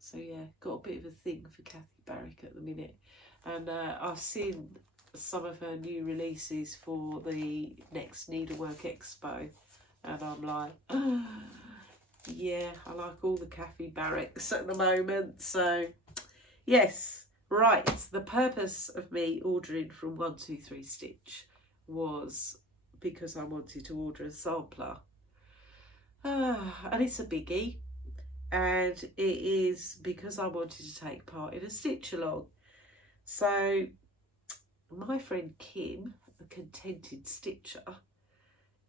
So yeah, got a bit of a thing for Kathy Barrick at the minute. And I've seen some of her new releases for the next Needlework Expo, and I'm like, oh, yeah, I like all the Kathy Barricks at the moment. So yes, right, the purpose of me ordering from 123 Stitch was because I wanted to order a sampler, and it's a biggie, and it is because I wanted to take part in a stitch along. So my friend Kim, the Contented Stitcher,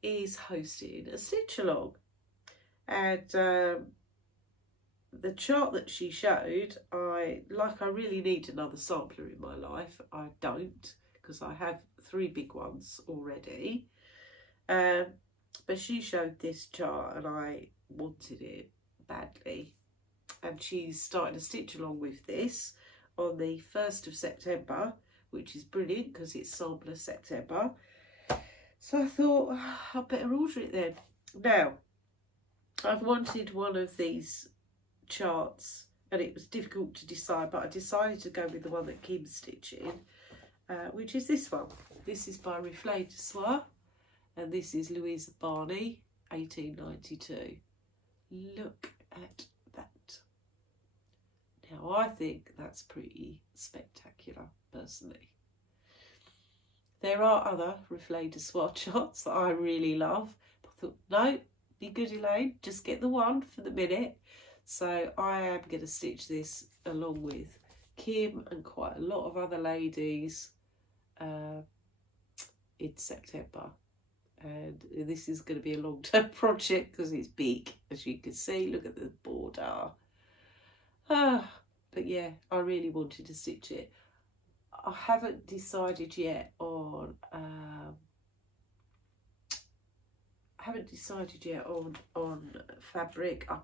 is hosting a stitch along, and the chart that she showed, I really need another sampler in my life. I don't, because I have 3 big ones already. But she showed this chart and I wanted it badly. And she's starting to stitch along with this on the 1st of September, which is brilliant because it's sampler September. So I thought, I better order it then. Now, I've wanted one of these charts and it was difficult to decide, but I decided to go with the one that Kim's stitching, which is this one. This is by Reflet de Soie, and this is Louisa Barney, 1892. Look at that. Now, I think that's pretty spectacular, personally. There are other Reflet de Soie charts that I really love. But I thought, no, be good, Elaine, just get the one for the minute. So I am going to stitch this along with Kim and quite a lot of other ladies in September. And this is going to be a long-term project because it's big, as you can see. Look at the border. But yeah, I really wanted to stitch it. I haven't decided yet on on fabric. I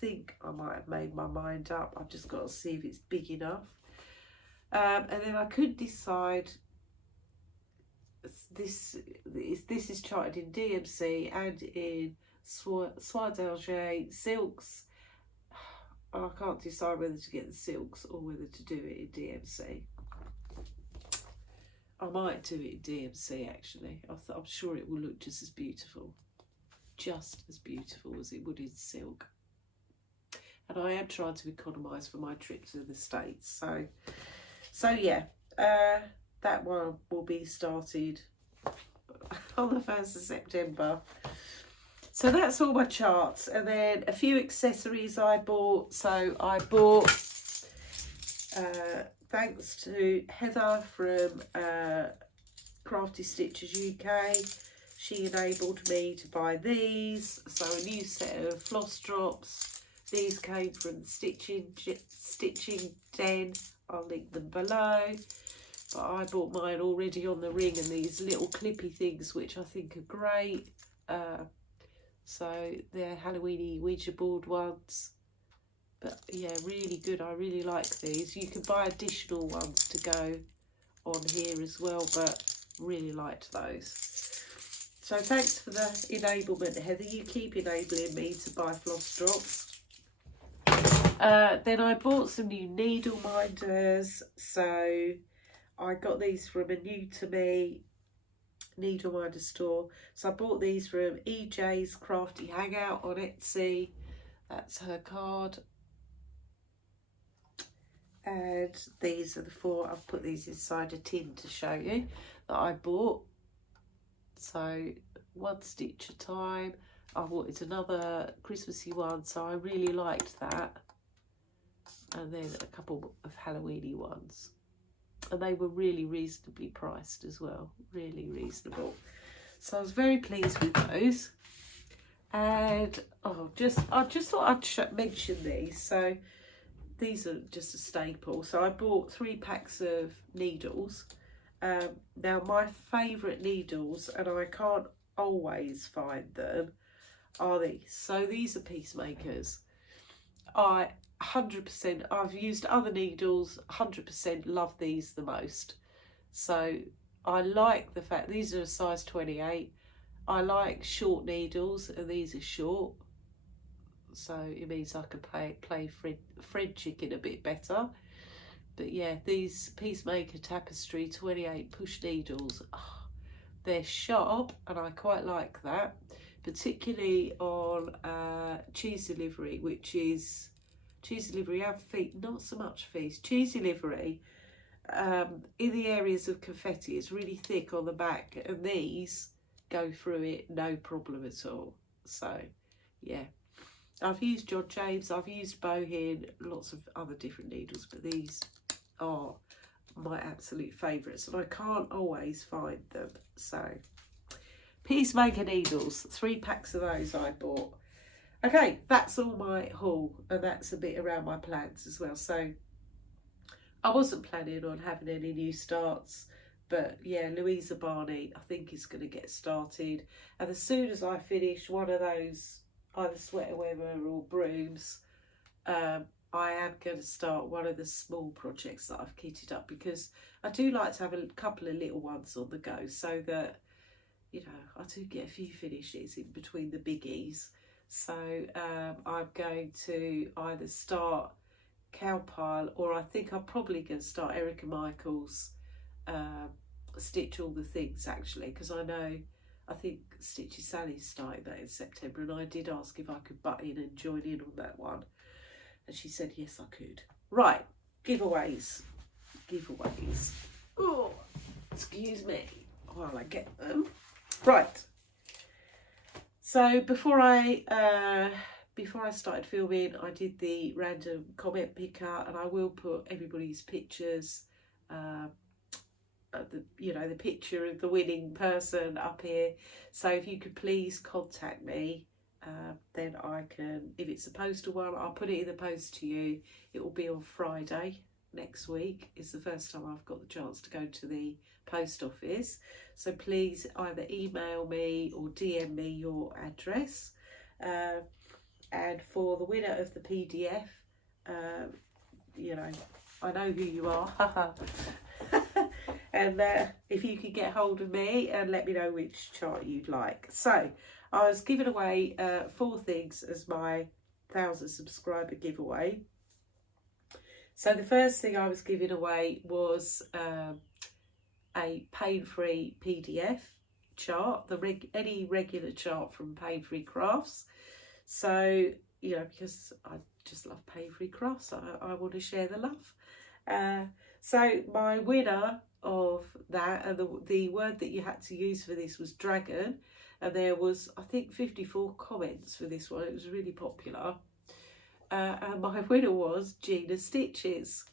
think I might have made my mind up. I've just got to see if it's big enough. And then I could decide. This is charted in DMC and in Soie d'Alger silks. And I can't decide whether to get the silks or whether to do it in DMC. I might do it in DMC actually. I'm sure it will look just as beautiful as it would in silk. And I am trying to economise for my trip to the States. So yeah, that one will be started on the 1st of September. So that's all my charts, and then a few accessories I bought. So I bought, thanks to Heather from Crafty Stitchers UK, she enabled me to buy these. So a new set of floss drops. These came from the stitching den. I'll link them below. But I bought mine already on the ring, and these little clippy things, which I think are great. So they're Halloweeny Ouija board ones. But yeah, really good. I really like these. You can buy additional ones to go on here as well, but really liked those. So thanks for the enablement, Heather. You keep enabling me to buy floss drops. Then I bought some new needle minders. So I got these from a new to me needle minder store. So I bought these from EJ's Crafty Hangout on Etsy. That's her card. And these are the 4. I've put these inside a tin to show you that I bought. So 1 stitch a time. I wanted another Christmassy one, so I really liked that. And then a couple of Halloweeny ones. And they were really reasonably priced as well. Really reasonable. So I was very pleased with those. And I just thought I'd mention these. So these are just a staple. So I bought 3 packs of needles. Now my favourite needles, and I can't always find them, are these. So these are Peacemakers. 100%, I've used other needles, 100% love these the most. So I like the fact these are a size 28. I like short needles, and these are short. So it means I can play Fred chicken a bit better. But yeah, these Peacemaker Tapestry 28 push needles, they're sharp, and I quite like that. Particularly on cheese delivery, which is cheese delivery and feet, not so much feet. Cheese delivery in the areas of confetti is really thick on the back, and these go through it no problem at all. So yeah, I've used John James, I've used Bohin, lots of other different needles, but these are my absolute favourites, and I can't always find them. So Peacemaker needles, 3 packs of those I bought. Okay, that's all my haul, and that's a bit around my plans as well. So I wasn't planning on having any new starts, but yeah, Louisa Barney I think is going to get started, and as soon as I finish one of those either sweater weather or brooms, I am going to start one of the small projects that I've kitted up, because I do like to have a couple of little ones on the go, so that, you know, I do get a few finishes in between the biggies. So I'm going to either start Cowpile, or I think I'm probably going to start Erica Michaels Stitch All the Things, actually, because I think Stitchy Sally's starting that in September, and I did ask if I could butt in and join in on that one, and she said yes I could. Right, giveaways. Oh, excuse me while I get them. Right, so before I started filming, I did the random comment picker, and I will put everybody's pictures, the picture of the winning person up here. So if you could please contact me, then I can, if it's a postal one, I'll put it in the post to you. It will be on Friday next week. It's the first time I've got the chance to go to the post office, so please either email me or DM me your address. And for the winner of the PDF, you know, I know who you are. And if you could get hold of me and let me know which chart you'd like. So I was giving away 4 things as my 1,000 subscriber giveaway. So the first thing I was giving away was a pain-free PDF chart, any regular chart from Pain-Free Crafts. So, you know, because I just love pain-free crafts, I want to share the love. So my winner of that, and the word that you had to use for this was dragon, and there was, I think, 54 comments for this one. It was really popular. And my winner was Gina Stitches.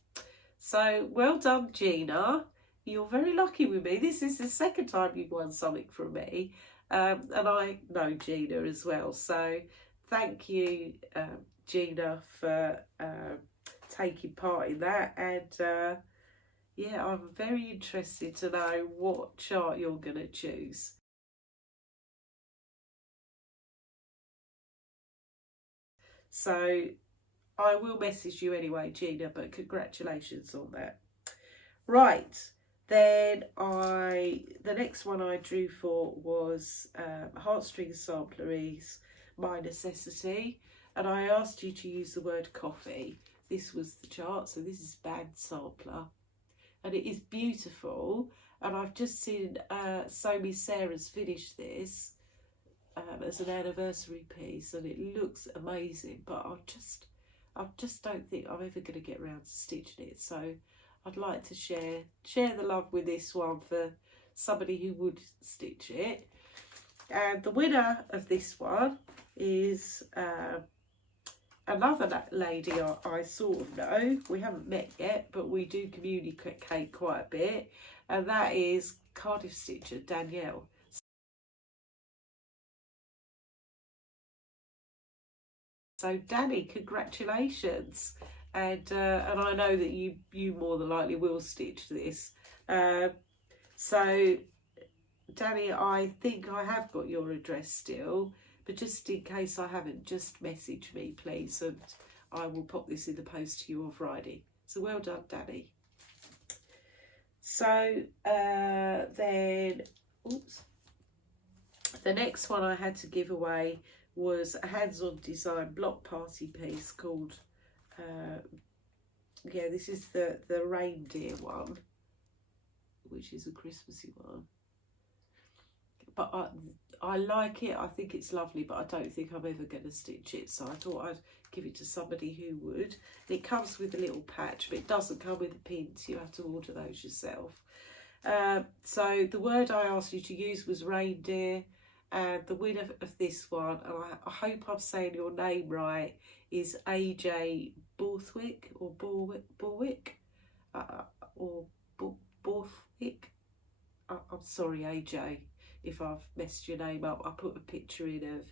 So well done, Gina. You're very lucky with me. This is the second time you've won something from me. And I know Gina as well. So thank you, Gina, for taking part in that. And yeah, I'm very interested to know what chart you're going to choose. So I will message you anyway, Gina, but congratulations on that. Right, then the next one I drew for was Heartstring Sampleries, My Necessity, and I asked you to use the word coffee. This was the chart, so this is Band Sampler, and it is beautiful. And I've just seen Somi Sarah's finished this as an anniversary piece, and it looks amazing, but I just don't think I'm ever going to get around to stitching it. So I'd like to share the love with this one for somebody who would stitch it. And the winner of this one is another lady I sort of know. We haven't met yet, but we do communicate quite a bit, and that is Cardiff Stitcher Danielle. So Danny, congratulations, and I know that you more than likely will stitch this. So Danny, I think I have got your address still, but just in case I haven't, just message me please, and I will pop this in the post to you on Friday. So well done, Danny. So then, oops, the next one I had to give away was a hands-on design block party piece called, yeah, this is the reindeer one, which is a Christmassy one. But I like it, I think it's lovely, but I don't think I'm ever going to stitch it, so I thought I'd give it to somebody who would. It comes with a little patch, but it doesn't come with the pins. You have to order those yourself. So the word I asked you to use was reindeer, and the winner of this one, and I hope I'm saying your name right, is AJ Borthwick, or Borwick, or Borthwick. I'm sorry, AJ, if I've messed your name up. I put a picture in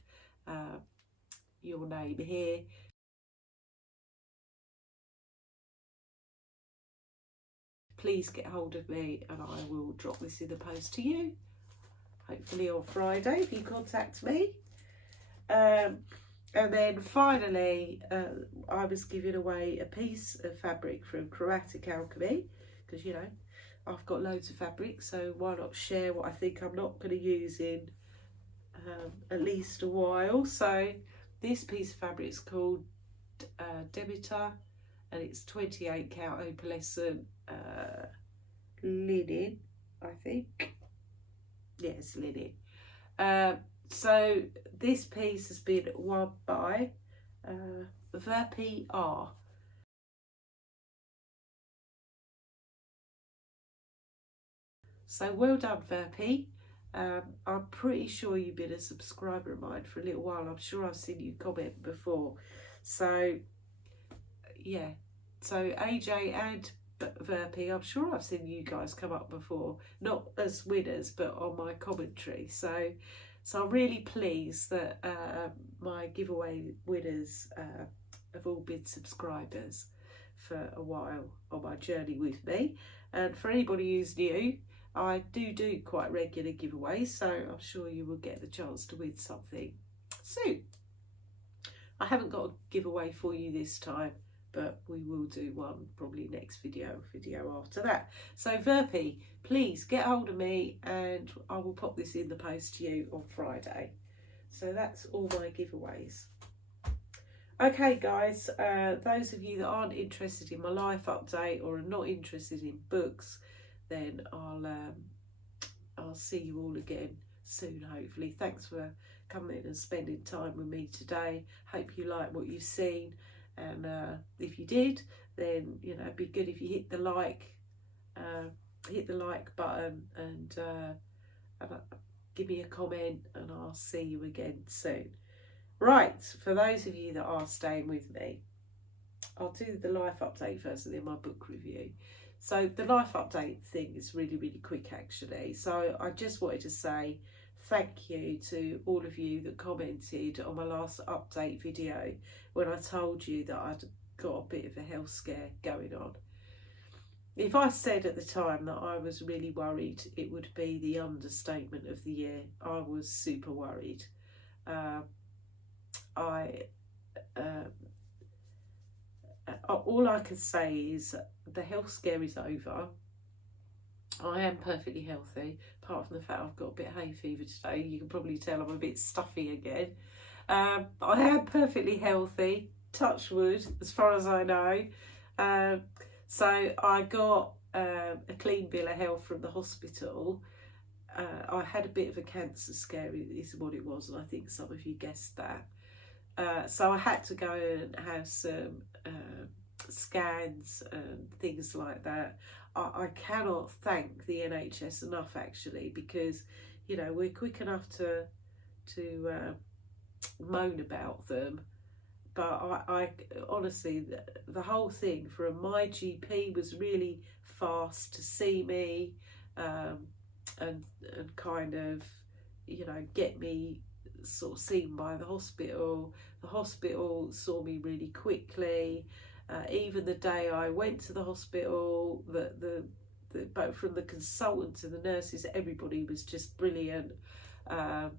of your name here. Please get hold of me and I will drop this in the post to you, hopefully on Friday if you contact me. And then finally, I was giving away a piece of fabric from Chromatic Alchemy, because you know I've got loads of fabric, so why not share what I think I'm not going to use in at least a while. So this piece of fabric is called Demeter, and it's 28 count opalescent linen, I think. Yes, linen. So this piece has been won by WIP. So well done, WIP. I'm pretty sure you've been a subscriber of mine for a little while. I'm sure I've seen you comment before. So yeah, so AJ and WIP, I'm sure I've seen you guys come up before, not as winners but on my commentary. So I'm really pleased that my giveaway winners have all been subscribers for a while on my journey with me. And for anybody who's new, I do quite regular giveaways, so I'm sure you will get the chance to win something soon. I haven't got a giveaway for you this time, but we will do one probably next video after that. So WIP, please get hold of me and I will pop this in the post to you on Friday. So that's all my giveaways. Okay guys, those of you that aren't interested in my life update or are not interested in books, then I'll see you all again soon, hopefully. Thanks for coming and spending time with me today. Hope you like what you've seen, and if you did, then you know it'd be good if you hit the like button and give me a comment, and I'll see you again soon. Right, for those of you that are staying with me, I'll do the life update first and then my book review. So the life update thing is really quick actually. So I just wanted to say thank you to all of you that commented on my last update video when I told you that I'd got a bit of a health scare going on. If I said at the time that I was really worried, it would be the understatement of the year. I was super worried. All I can say is the health scare is over. I am perfectly healthy, apart from the fact I've got a bit of hay fever today. You can probably tell I'm a bit stuffy again. I am perfectly healthy, touch wood, as far as I know. So I got a clean bill of health from the hospital. I had a bit of a cancer scare is what it was, and I think some of you guessed that. So I had to go and have some scans and things like that. I cannot thank the NHS enough actually, because you know we're quick enough to moan about them, but I honestly the whole thing from my GP was really fast to see me and kind of you know get me sort of seen by the hospital. The hospital saw me really quickly. Even the day I went to the hospital, both from the consultants and the nurses, everybody was just brilliant, and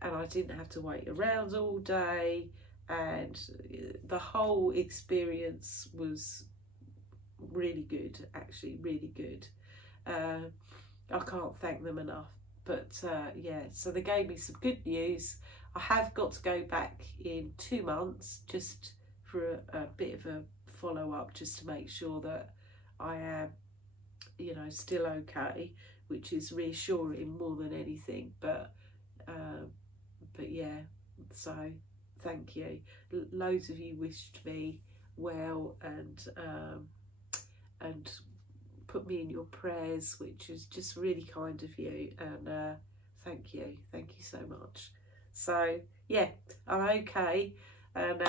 I didn't have to wait around all day, and the whole experience was really good, actually really good. I can't thank them enough. But yeah, so they gave me some good news. I have got to go back in 2 months just for a bit of a follow-up, just to make sure that I am, you know, still okay, which is reassuring more than anything. But yeah, so thank you. Loads of you wished me well and put me in your prayers, which is just really kind of you, and thank you so much. So yeah, I'm okay, and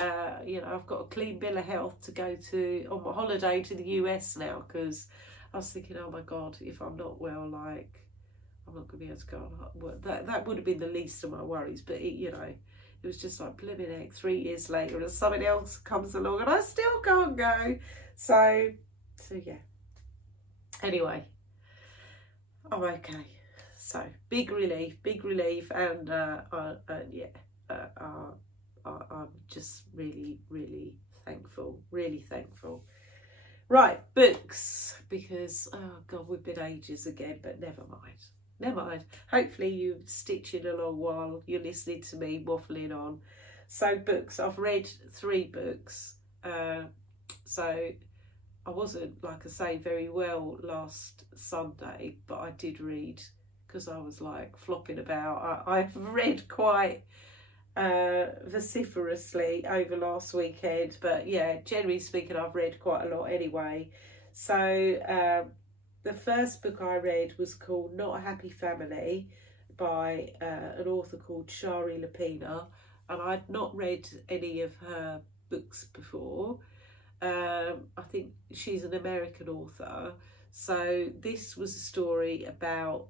you know I've got a clean bill of health to go to on my holiday to the US now, because I was thinking, oh my god, if I'm not well, like I'm not going to be able to go on. Well, that would have been the least of my worries, but it, you know, It was just like, blimmin' heck, 3 years later and something else comes along and I still can't go. So yeah. Anyway, I'm okay. So big relief, and I'm just really thankful, Right, books, because oh god, we've been ages again, but never mind. Hopefully you stitching along while you're listening to me waffling on. So books, I've read 3 books. So I wasn't, like I say, very well last Sunday, but I did read, because I was like flopping about. I've read quite vociferously over last weekend, but yeah, generally speaking, I've read quite a lot anyway. So the first book I read was called Not a Happy Family by an author called Shari Lapina, and I'd not read any of her books before. I think she's an American author. So this was a story about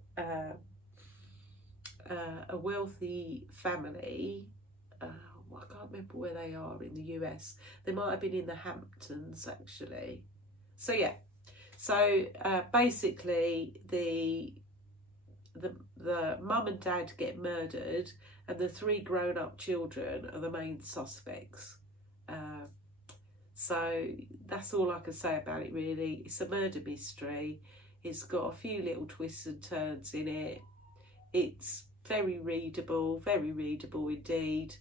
a wealthy family. I can't remember where they are in the US. They might have been in the Hamptons actually. So yeah. So basically the mum and dad get murdered, and the 3 grown-up children are the main suspects. So that's all I can say about it really. It's a murder mystery. It's got a few little twists and turns in it. It's very readable indeed.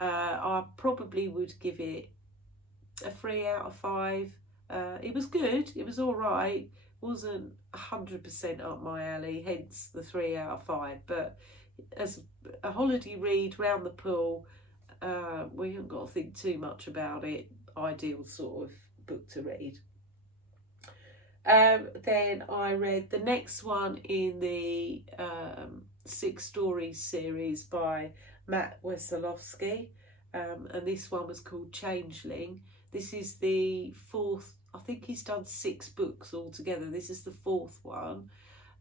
I probably would give it a 3 out of 5. It was good, it was all right. Wasn't 100% up my alley, hence the 3 out of 5. But as a holiday read round the pool, we haven't got to think too much about it. Ideal sort of book to read. Then I read the next one in the 6 Stories series by Matt Wesolowski, and this one was called Changeling. This is the 4th, I think he's done 6 books altogether. This is the 4th one,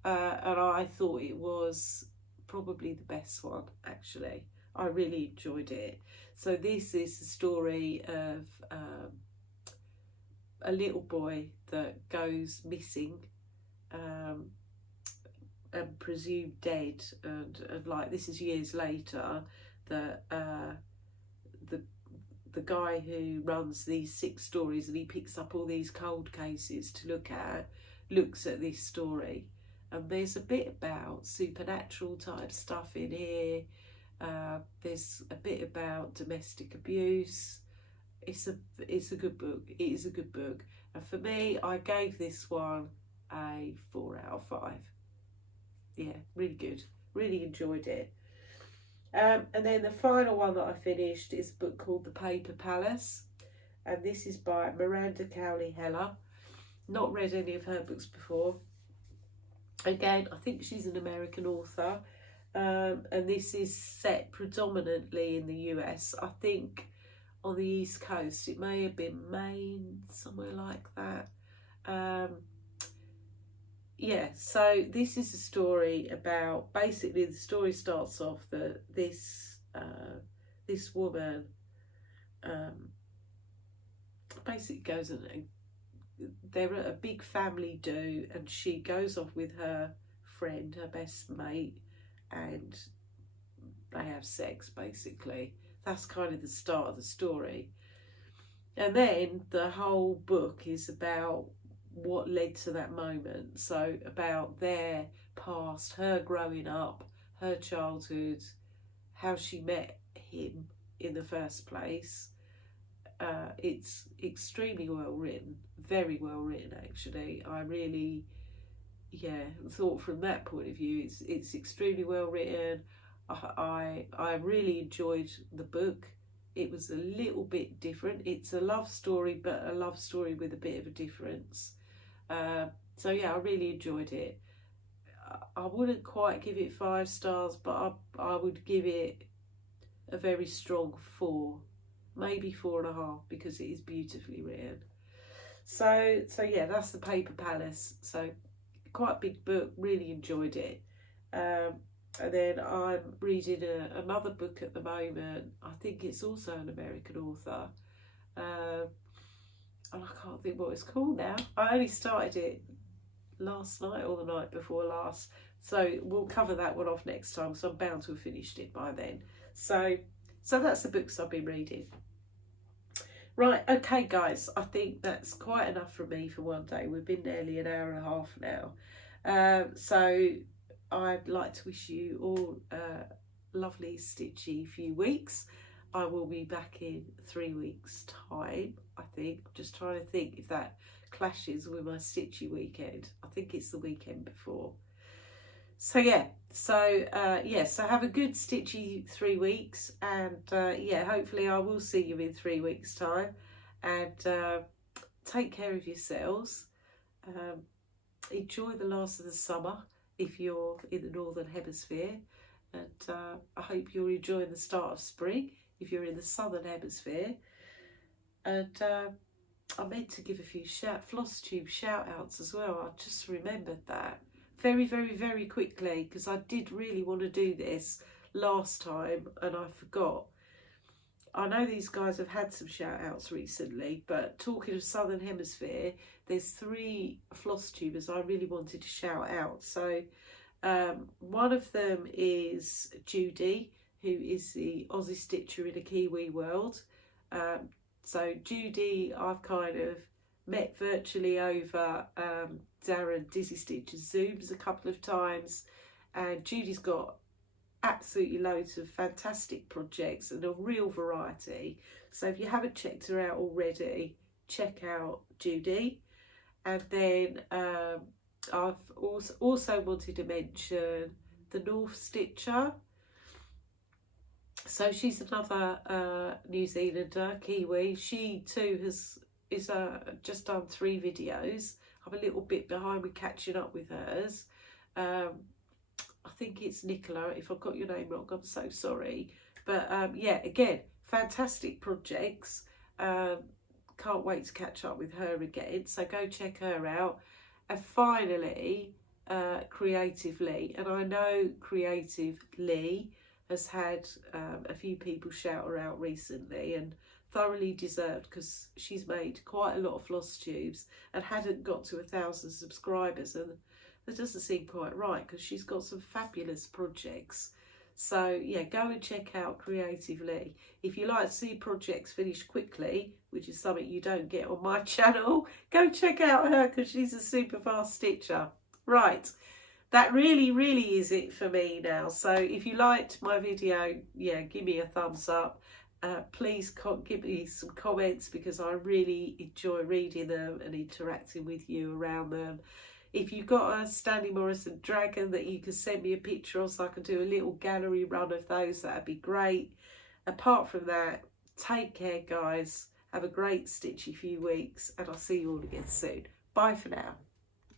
and I thought it was probably the best one actually. I really enjoyed it. So this is the story of a little boy that goes missing and presumed dead, and like this is years later that the guy who runs these 6 stories, and he picks up all these cold cases to look at, looks at this story, and there's a bit about supernatural type stuff in here. There's a bit about domestic abuse. It's a good book. It is a good book, and for me, I gave this one a 4 out of 5. Yeah, really good. Really enjoyed it. And then the final one that I finished is a book called The Paper Palace, and this is by Miranda Cowley Heller. Not read any of her books before. Again, I think she's an American author. And this is set predominantly in the US. I think on the East Coast, it may have been Maine, somewhere like that. Yeah, so this is a story about, basically the story starts off that this woman basically goes and they're at a big family do, and she goes off with her friend, her best mate, and they have sex basically. That's kind of the start of the story, and then the whole book is about what led to that moment. So about their past, her growing up, her childhood, how she met him in the first place. It's extremely well written, very well written actually. I really thought from that point of view it's extremely well written. I really enjoyed the book. It was a little bit different. It's a love story, but a love story with a bit of a difference. So yeah, I really enjoyed it. I wouldn't quite give it 5 stars, but I would give it a very strong 4, maybe 4.5, because it is beautifully written. So yeah, that's The Paper Palace. So quite a big book, really enjoyed it. And then I'm reading another book at the moment. I think it's also an American author. And I can't think what it's called now. I only started it last night or the night before last. So we'll cover that one off next time, so I'm bound to have finished it by then. So that's the books I've been reading. Right, okay guys, I think that's quite enough from me for one day. We've been nearly an hour and a half now. So I'd like to wish you all a lovely stitchy few weeks. I will be back in 3 weeks time, I think. I'm just trying to think if that clashes with my stitchy weekend. I think it's the weekend before. So yeah, so have a good stitchy 3 weeks, and yeah, hopefully I will see you in 3 weeks time, and take care of yourselves. Enjoy the last of the summer if you're in the northern hemisphere, and I hope you're enjoying the start of spring if you're in the southern hemisphere. And I meant to give a few Flosstube shout outs as well. I just remembered that very quickly, because I did really want to do this last time and I forgot. I know these guys have had some shout outs recently, but talking of southern hemisphere, there's 3 Flosstubers I really wanted to shout out. So one of them is Judy, who is the Aussie stitcher in a Kiwi world. So Judy, I've kind of met virtually over Darren Dizzy Stitch's Zooms a couple of times, and Judy's got absolutely loads of fantastic projects and a real variety. So if you haven't checked her out already, check out Judy. And then I've also wanted to mention the North Stitcher. So she's another New Zealander, Kiwi. She too is just done 3 videos. I'm a little bit behind with catching up with hers. I think it's Nicola. If I've got your name wrong, I'm so sorry. But yeah, again, fantastic projects. Can't wait to catch up with her again. So go check her out. And finally, Creatively. And I know Creatively has had a few people shout her out recently, and thoroughly deserved, because she's made quite a lot of Flosstubes and hadn't got to 1,000 subscribers, and that doesn't seem quite right because she's got some fabulous projects. So yeah, go and check out Creatively. If you like to see projects finished quickly, which is something you don't get on my channel, go check out her because she's a super fast stitcher. Right, that really is it for me now. So if you liked my video, yeah, give me a thumbs up. Please give me some comments, because I really enjoy reading them and interacting with you around them. If you've got a Stanleys Dragon that you can send me a picture of so I can do a little gallery run of those, that'd be great. Apart from that, take care guys. Have a great stitchy few weeks, and I'll see you all again soon. Bye for now.